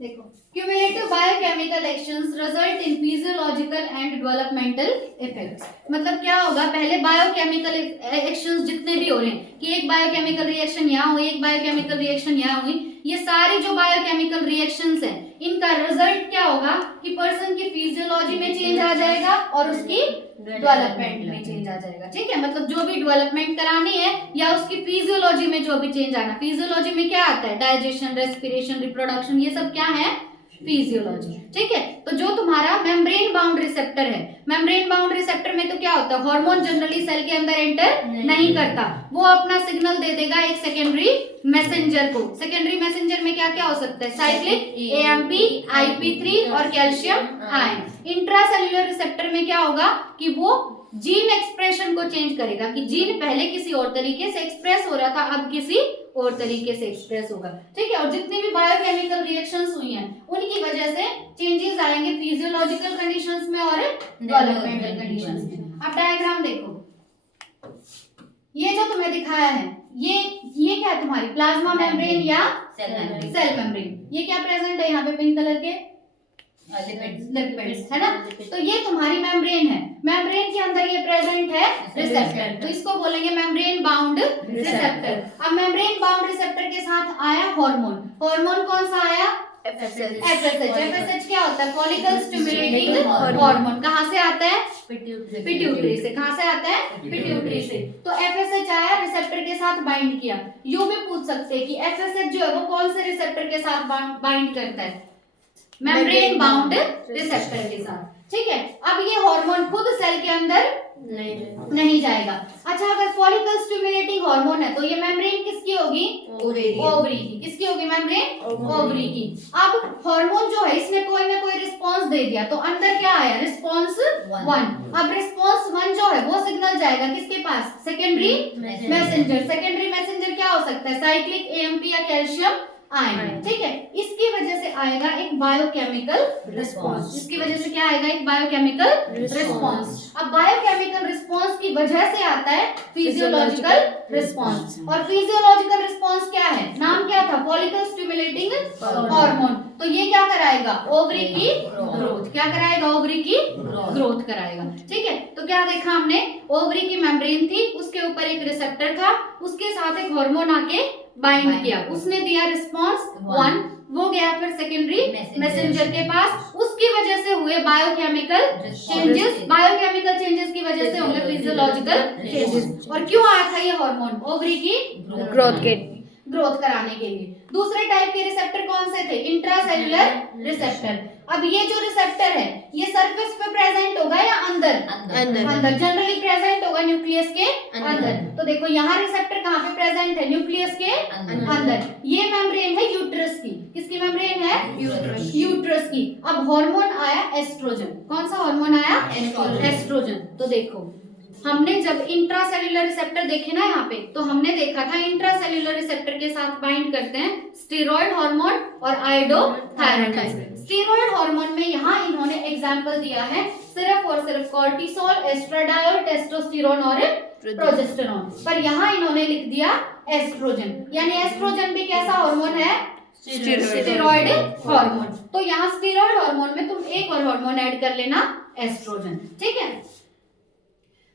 देखो, cumulative biochemical actions result in physiological and developmental effects. मतलब क्या होगा? पहले बायोकेमिकल एक्शंस जितने भी हो रहे हैं कि एक बायोकेमिकल रिएक्शन यहाँ हुई, एक बायोकेमिकल रिएक्शन यहाँ हुई, ये सारे जो बायोकेमिकल रिएक्शंस हैं इनका रिजल्ट क्या होगा कि पर्सन की फिजियोलॉजी में चेंज आ जाएगा और उसकी डेवलपमेंट में चेंज आ जाएगा। ठीक है, मतलब जो भी डेवलपमेंट करानी है या उसकी फिजियोलॉजी में जो भी चेंज आना। फिजियोलॉजी में क्या आता है? डाइजेशन, रेस्पिरेशन, रिप्रोडक्शन, ये सब क्या है? फिजियोलॉजी। ठीक है, तो जो तुम्हारा मेम्ब्रेन बाउंड रिसेप्टर है, मेम्ब्रेन बाउंड रिसेप्टर में तो क्या होता है? हार्मोन जनरली सेल के अंदर एंटर नहीं करता, वो अपना सिग्नल दे देगा एक सेकेंडरी मैसेंजर को। सेकेंडरी मैसेंजर में क्या क्या हो सकता है? साइक्लिक एएमपी, IP3 और कैल्शियम आयन। इंट्रासेल्युलर रिसेप्टर में क्या होगा कि वो जीन एक्सप्रेशन को चेंज करेगा कि जीन पहले किसी और तरीके से एक्सप्रेस हो रहा था, अब किसी और तरीके से एक्सप्रेस होगा। ठीक है, और जितनी भी बायोकेमिकल रिएक्शंस हुई हैं उनकी वजह से चेंजेस आएंगे फिजियोलॉजिकल कंडीशंस में और डेवलपमेंटल कंडीशंस में। अब डायग्राम देखो, ये जो तुम्हें दिखाया है ये क्या है? तुम्हारी प्लाज्मा मेम्ब्रेन या सेल मेम्ब्रेन। ये क्या प्रेजेंट है यहाँ पे? पिंक कलर के लिपिड्स, है ना। तो ये तुम्हारी मेम्ब्रेन है, मेम्ब्रेन के अंदर ये प्रेजेंट है रिसेप्टर, तो इसको बोलेंगे मेम्ब्रेन बाउंड रिसेप्टर। अब मेम्ब्रेन बाउंड रिसेप्टर के साथ आया हार्मोन। हार्मोन कौन सा आया? FSH क्या होता है? Follicle stimulating hormone. कहाँ से आता है? पिट्यूटरी से। कहाँ से आता है? पिट्यूटरी से। तो FSH आया, रिसेप्टर के साथ बाइंड किया। यू भी पूछ सकते हैं कि FSH जो है वो कौन से रिसेप्टर के साथ बाइंड करता है? मेम्ब्रेन बाउंड रिसेप्टर के साथ। ठीक है, अब ये हार्मोन खुद सेल के अंदर नहीं जाएगा। अच्छा, अगर फॉलिकल स्टिमुलेटिंग हार्मोन है तो ये मेम्ब्रेन किसकी होगी? ओवरी की। किसकी होगी मेम्ब्रेन? ओवरी की। अब हार्मोन जो है इसने कोई ना कोई रिस्पांस दे दिया तो अंदर क्या आया? रिस्पांस 1। अब रिस्पांस 1 जो है वो सिग्नल जाएगा किसके पास? Secondary messenger. सेकेंडरी मैसेंजर क्या हो सकता है? साइक्लिक एएमपी या कैल्शियम आयन। ठीक है, इसकी वजह से आएगा एक बायोकेमिकल रिस्पांस। इसकी वजह से क्या आएगा? एक बायोकेमिकल रिस्पांस। अब बायोकेमिकल रिस्पांस की वजह से आता है फिजियोलॉजिकल रिस्पांस। और फिजियोलॉजिकल रिस्पांस क्या है? नाम क्या था? Follicle stimulating hormone. तो ये क्या कराएगा? ओवरी की ग्रोथ। क्या कराएगा? ओवरी की ग्रोथ कराएगा। ठीक है, तो क्या देखा हमने? ओवरी की मेम्ब्रेन थी, उसके ऊपर एक रिसेप्टर था, उसके साथ एक हार्मोन आके बाइंड किया, उसने दिया रिस्पांस 1, वो गया फिर सेकेंडरी मैसेंजर के पास, उसकी वजह से हुए बायोकेमिकल चेंजेस। बायोकेमिकल चेंजेस की वजह से होंगे फिजियोलॉजिकल चेंजेस। और क्यों आया था ये हार्मोन? ओवरी की ग्रोथ कराने के लिए। दूसरे टाइप के रिसेप्टर कौन से थे? Intracellular receptor. अब ये जो रिसेप्टर है ये सरफेस पे प्रेजेंट होगा या अंदर? अंदर जनरली प्रेजेंट होगा न्यूक्लियस के अंदर। तो देखो यहाँ रिसेप्टर कहाँ पे प्रेजेंट है? न्यूक्लियस के अंदर। ये मेम्ब्रेन है यूट्रस की। किसकी मेम्ब्रेन है? यूट्रस की। अब हार्मोन आया एस्ट्रोजन। कौन सा हार्मोन आया? एस्ट्रोजन। तो देखो हमने जब इंट्रासेल्युलर रिसेप्टर देखे ना यहाँ पे, तो हमने देखा था इंट्रासेल्युलर रिसेप्टर के साथ बाइंड करते हैं स्टेरॉइड हार्मोन और आयोडोथायरोन। स्टेरॉइड हार्मोन में यहाँ इन्होंने एग्जांपल दिया है सिर्फ और सिर्फ कॉर्टिसोल, एस्ट्राडायोल, टेस्टोस्टेरोन और प्रोजेस्टेरोन। पर यहाँ इन्होंने लिख दिया एस्ट्रोजन। यानी एस्ट्रोजन भी कैसा हार्मोन है? Steroid hormone. तो यहाँ स्टेरॉइड हार्मोन में तुम एक और हार्मोन ऐड कर लेना, एस्ट्रोजन। ठीक है,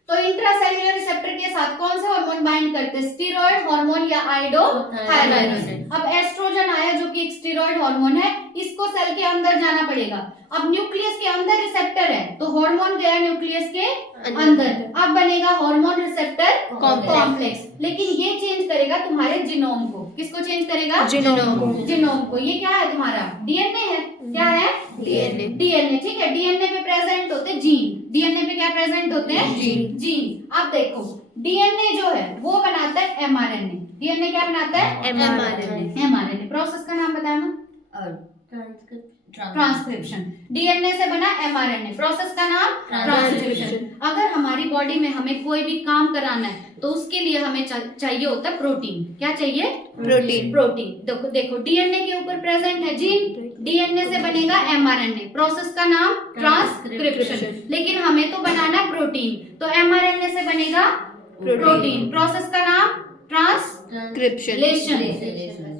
तो इंट्रासेल्युलर रिसेप्टर के साथ कौन सा हार्मोन बाइंड करते हैं? स्टेरॉइड हार्मोन या आयोडोथायरोन। अब एस्ट्रोजन आया जो कि एक स्टेरॉइड हार्मोन है, इसको सेल के अंदर जाना पड़ेगा। अब न्यूक्लियस के अंदर रिसेप्टर है तो हार्मोन गया न्यूक्लियस के अंदर। अब बनेगा हार्मोन रिसेप्टर कॉम्प्लेक्स। लेकिन ये चेंज करेगा तुम्हारे जीनोम को। किसको चेंज करेगा? जीनोम को। ये क्या है तुम्हारा? डीएनए है। क्या है? डीएनए। ठीक है, डीएनए पे प्रेजेंट होते हैं जीन। डीएनए पे क्या प्रेजेंट होते हैं? जीन। अब देखो डीएनए जो है वो बनाता है एमआरएनए। डीएनए क्या बनाता है? एमआरएनए। प्रोसेस का नाम बताया ना? ट्रांसक्रिप्शन। डीएनए से बना एमआरएनए। प्रोसेस का नाम ट्रांसक्रिप्शन। अगर हमारी बॉडी में हमें कोई भी काम कराना है तो उसके लिए हमें चाहिए होता है प्रोटीन। क्या चाहिए? प्रोटीन। देखो डीएनए के ऊपर प्रेजेंट है जीन, डीएनए से बनेगा एमआरएनए। प्रोसेस का नाम ट्रांसक्रिप्शन। लेकिन हमें तो बनाना है प्रोटीन, तो एमआरएनए से बनेगा प्रोटीन। प्रोसेस का नाम ट्रांसक्रिप्शन।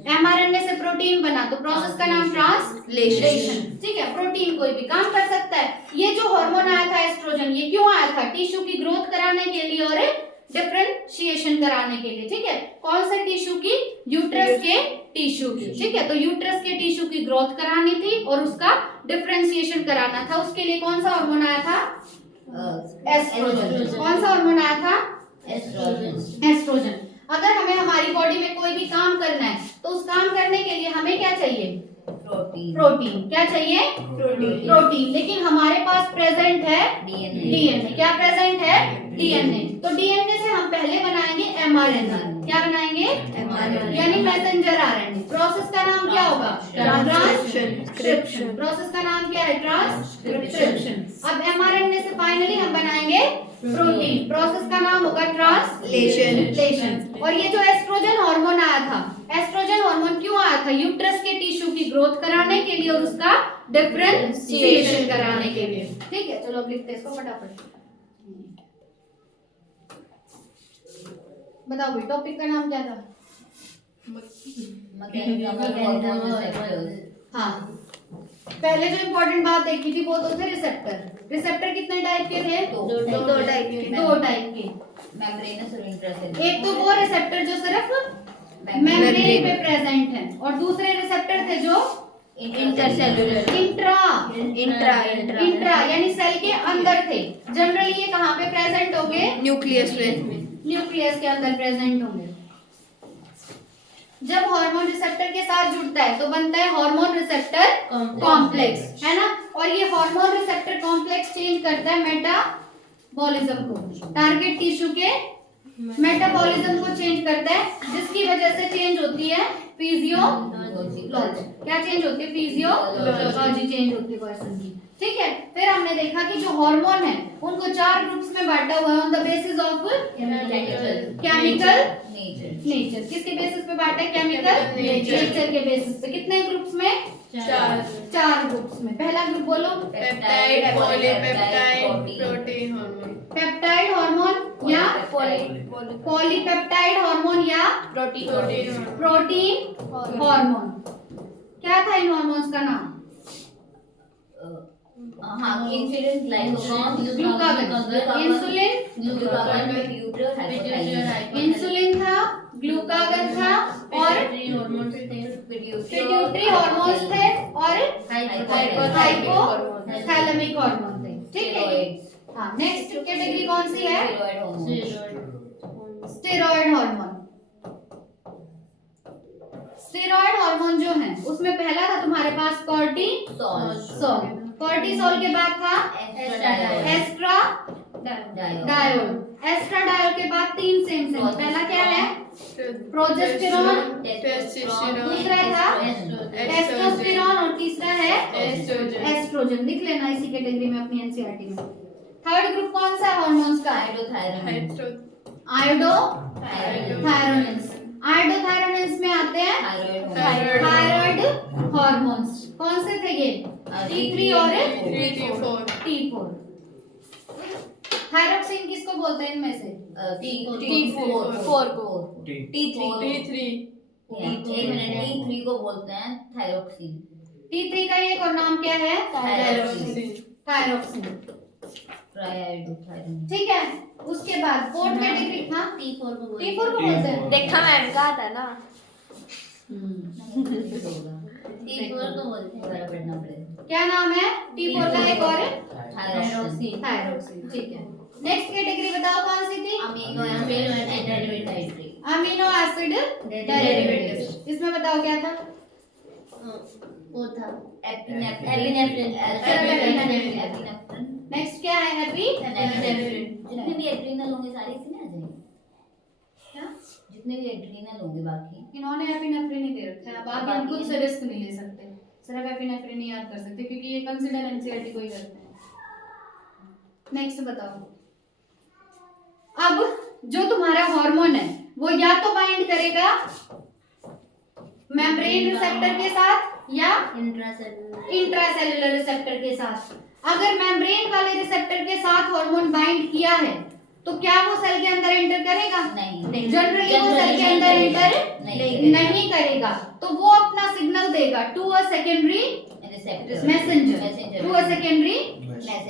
एमआरएनए से प्रोटीन बना तो प्रोसेस का नाम ट्रांसलेशन। ठीक है, प्रोटीन कोई भी काम कर सकता है। ये जो हार्मोन आया था एस्ट्रोजन, ये क्यों आया था? टिश्यू की ग्रोथ कराने के लिए और डिफरेंशिएशन कराने के लिए। ठीक है, कौन से टिश्यू की? यूट्रस के टिश्यू की। ठीक है, तो यूट्रस के टिश्यू की ग्रोथ करानी थी और उसका डिफरेंशिएशन कराना था। उसके लिए कौन सा हार्मोन आया था? एस्ट्रोजन। कौन सा हार्मोन आया था? एस्ट्रोजन। अगर हमें हमारी बॉडी में कोई भी काम करना है तो उस काम करने के लिए हमें क्या चाहिए? प्रोटीन। क्या चाहिए? प्रोटीन। लेकिन हमारे पास प्रेजेंट है डीएनए। क्या प्रेजेंट है? डीएनए। तो डीएनए से हम पहले बनाएंगे एमआरएनए। क्या बनाएंगे? यानी मैसेंजर आरएनए। प्रोसेस का नाम क्या होगा? ट्रांसक्रिप्शन। प्रोसेस का नाम क्या है? ट्रांसक्रिप्शन। अब एमआरएनए से फाइनली हम बनाएंगे प्रोटीन। प्रोसेस का नाम होगा ट्रांसलेशन। और ये जो एस्ट्रोजन हार्मोन आया था, एस्ट्रोजन हार्मोन क्यों आया था? यूट्रस के टिश्यू की ग्रोथ कराने के लिए और उसका डिफरेंशिएशन कराने के लिए। ठीक है, चलो अब लिखते हैं इसको फटाफट। बताओ भाई, टॉपिक का नाम क्या था? हाँ, पहले जो इम्पोर्टेंट बात देखी थी वो तो थे रिसेप्टर। रिसेप्टर कितने टाइप के थे? दो टाइप के। मेम्ब्रेनस और इंट्रासेल्युलर। एक तो वो रिसेप्टर जो सिर्फ मेम्ब्रेन पे प्रेजेंट है और दूसरे रिसेप्टर थे जो इंटरसेल्युलर। इंट्रा यानी सेल के अंदर थे। जनरली ये कहाँ पे प्रेजेंट होंगे? न्यूक्लियस के अंदर प्रेजेंट होंगे। जब हार्मोन रिसेप्टर के साथ जुड़ता है तो बनता है हार्मोन रिसेप्टर कॉम्प्लेक्स, है ना? और ये हार्मोन रिसेप्टर कॉम्प्लेक्स चेंज करता है मेटाबॉलिज्म को, टारगेट टिश्यू के मेटाबॉलिज्म को चेंज करता है, जिसकी वजह से चेंज होती है फिजियोलॉजी। क्या चेंज होती है? फिजियोलॉजी चेंज होती है पर्सन की। ठीक है, फिर हमने देखा कि जो हार्मोन है उनको 4 ग्रुप्स में बांटा हुआ है on the basis of chemical nature. किसके बेसिस पे बांटा है? केमिकल नेचर के बेसिस पे। कितने ग्रुप्स में? 4 ग्रुप्स में। पहला ग्रुप बोलो। Peptide, polypeptide, protein hormone. Peptide hormone या पॉलीपेप्टाइड हार्मोन या प्रोटीन हार्मोन। क्या था इन हार्मोन्स का नाम? इंसुलिन, ग्लाइकोगन, ग्लूकागन, इंसुलिन था, ग्लूकागन था और पिट्यूटरी हार्मोन्स थे और हाइपोथैलेमिक हार्मोन थे। ठीक है। हाँ, नेक्स्ट कैटेगरी कौन सी है? Steroid hormone. स्टेरॉइड हार्मोन जो है उसमें पहला था तुम्हारे पास कॉर्टिसोल। कॉर्टिसोल के बाद था एस्ट्राडायोल। एस्ट्राडायोल के बाद 3 सेम। पहला क्या है? प्रोजेस्टेरॉन, दूसरा था टेस्टोस्टेरॉन और तीसरा है एस्ट्रोजन। लिख लेना इसी कैटेगरी में अपनी एनसीईआरटी में। थर्ड ग्रुप कौन सा हार्मोन्स का? आयोडोथायरोनिन्स। आयोडोथायरोनिन्स में आते हैं थायराइड हार्मोन्स। कौन से थे ये? T3 और T4। थायरोक्सिन किसको बोलते हैं इनमें से? T4 को T3 T3 को बोलते हैं थायरोक्सिन। T3 का एक और नाम क्या है? थायरोक्सिन। थायरोक्सिन। ठीक है। उसके बाद फोर्थ कैटेगरी था T4 को बोलते T4 को बोलते हैं। देखा मैम का आता ना। T4 को बोलते हैं, बड़ा पढ़ना पड़ेगा। क्या नाम है? T4 का एक और थायरोक्सिन। थायरोक्सिन। ठीक है। नेक्स्ट कैटेगरी बताओ कौन सी थी? Amino acid derivative. Amino acid derivatives. इसमें बताओ क्या था? वो था एपिनेफ्रिन। नेक्स्ट क्या है? जितने भी एड्रीनल होंगे सारे इसी में आ जाएंगे। क्या? जितने भी एड्रीनल होंगे बाकी इन्होंने एपिनेफ्रिन ही दे रखा है। अब आगे हम खुद से रिस्क नहीं ले सकते, सिर्फ एपिनेफ्रिन ही याद कर सकते क्योंकि ये कंसीडर एनसीईआरटी को ही करते हैं। नेक्स्ट बताओ। अब जो तुम्हारा हार्मोन है वो या तो बाइंड करेगा मेम्ब्रेन रिसेप्टर के साथ या इंट्रासेल्युलर रिसेप्टर के साथ। अगर मेम्ब्रेन वाले रिसेप्टर के साथ हार्मोन बाइंड किया है तो क्या वो सेल के अंदर एंटर करेगा? नहीं। जनरली वो सेल के अंदर एंटर नहीं करेगा, तो वो अपना सिग्नल देगा to a secondary messenger. To a secondary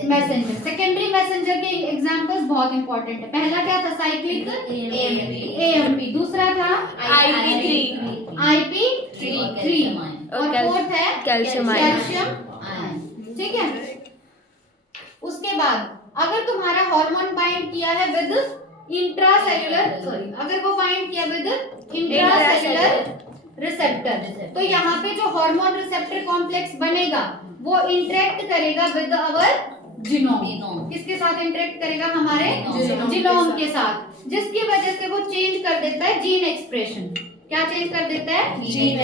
messenger. Secondary messenger के एग्जांपल्स बहुत इंपॉर्टेंट है। पहला क्या था? Cyclic AMP. दूसरा था IP3 और फोर्थ है कैल्शियम आयन। ठीक है। उसके बाद अगर तुम्हारा हार्मोन बाइंड किया है विद अगर वो बाइंड किया विद इंट्रासेल्युलर रिसेप्टर तो यहाँ पे जो हार्मोन रिसेप्टर कॉम्प्लेक्स बनेगा वो इंटरेक्ट करेगा विद आवर जीनोम। किसके साथ इंटरेक्ट करेगा? हमारे जीनोम के साथ, जिसकी वजह से वो चेंज कर देता है जीन एक्सप्रेशन। क्या चेंज कर देता है? Gene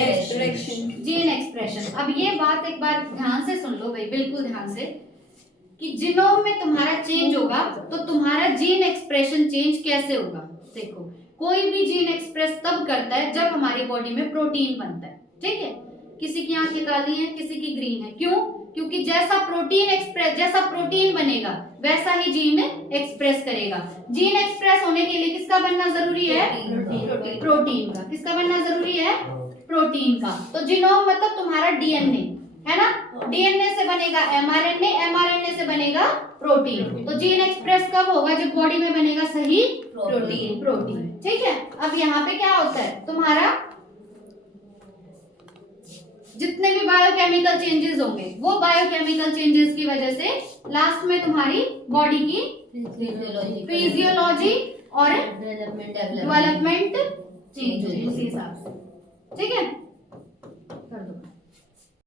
expression. अब ये बात एक बार ध्यान से सुन लो भाई, बिल्कुल ध्यान से, कि जीनोम में तुम्हारा चेंज होगा तो तुम्हारा जीन एक्सप्रेशन चेंज कैसे होगा? देखो, कोई भी जीन एक्सप्रेस तब करता है जब हमारी बॉडी में प्रोटीन बनता है। ठीक है। किसी की आंखें काली हैं, किसी की ग्रीन है। क्यों? क्योंकि जैसा प्रोटीन बनेगा वैसा ही जीन एक्सप्रेस करेगा। जीन एक्सप्रेस होने के लिए किसका बनना जरूरी है? प्रोटीन का। किसका बनना जरूरी है? प्रोटीन का। तो जीनोम मतलब तुम्हारा डीएनए है ना। डीएनए से बनेगा एमआरएनए, एमआरएनए से बनेगा प्रोटीन। तो जीन एक्सप्रेस कब होगा? जब बॉडी में बनेगा सही प्रोटीन। ठीक है। अब यहाँ पे क्या होता है? तुम्हारा जितने भी बायोकेमिकल चेंजेस होंगे वो बायोकेमिकल चेंजेस की वजह से लास्ट में तुम्हारी बॉडी की फिजियोलॉजी और डेवलपमेंट चेंज होगी उसी हिसाब से। ठीक है।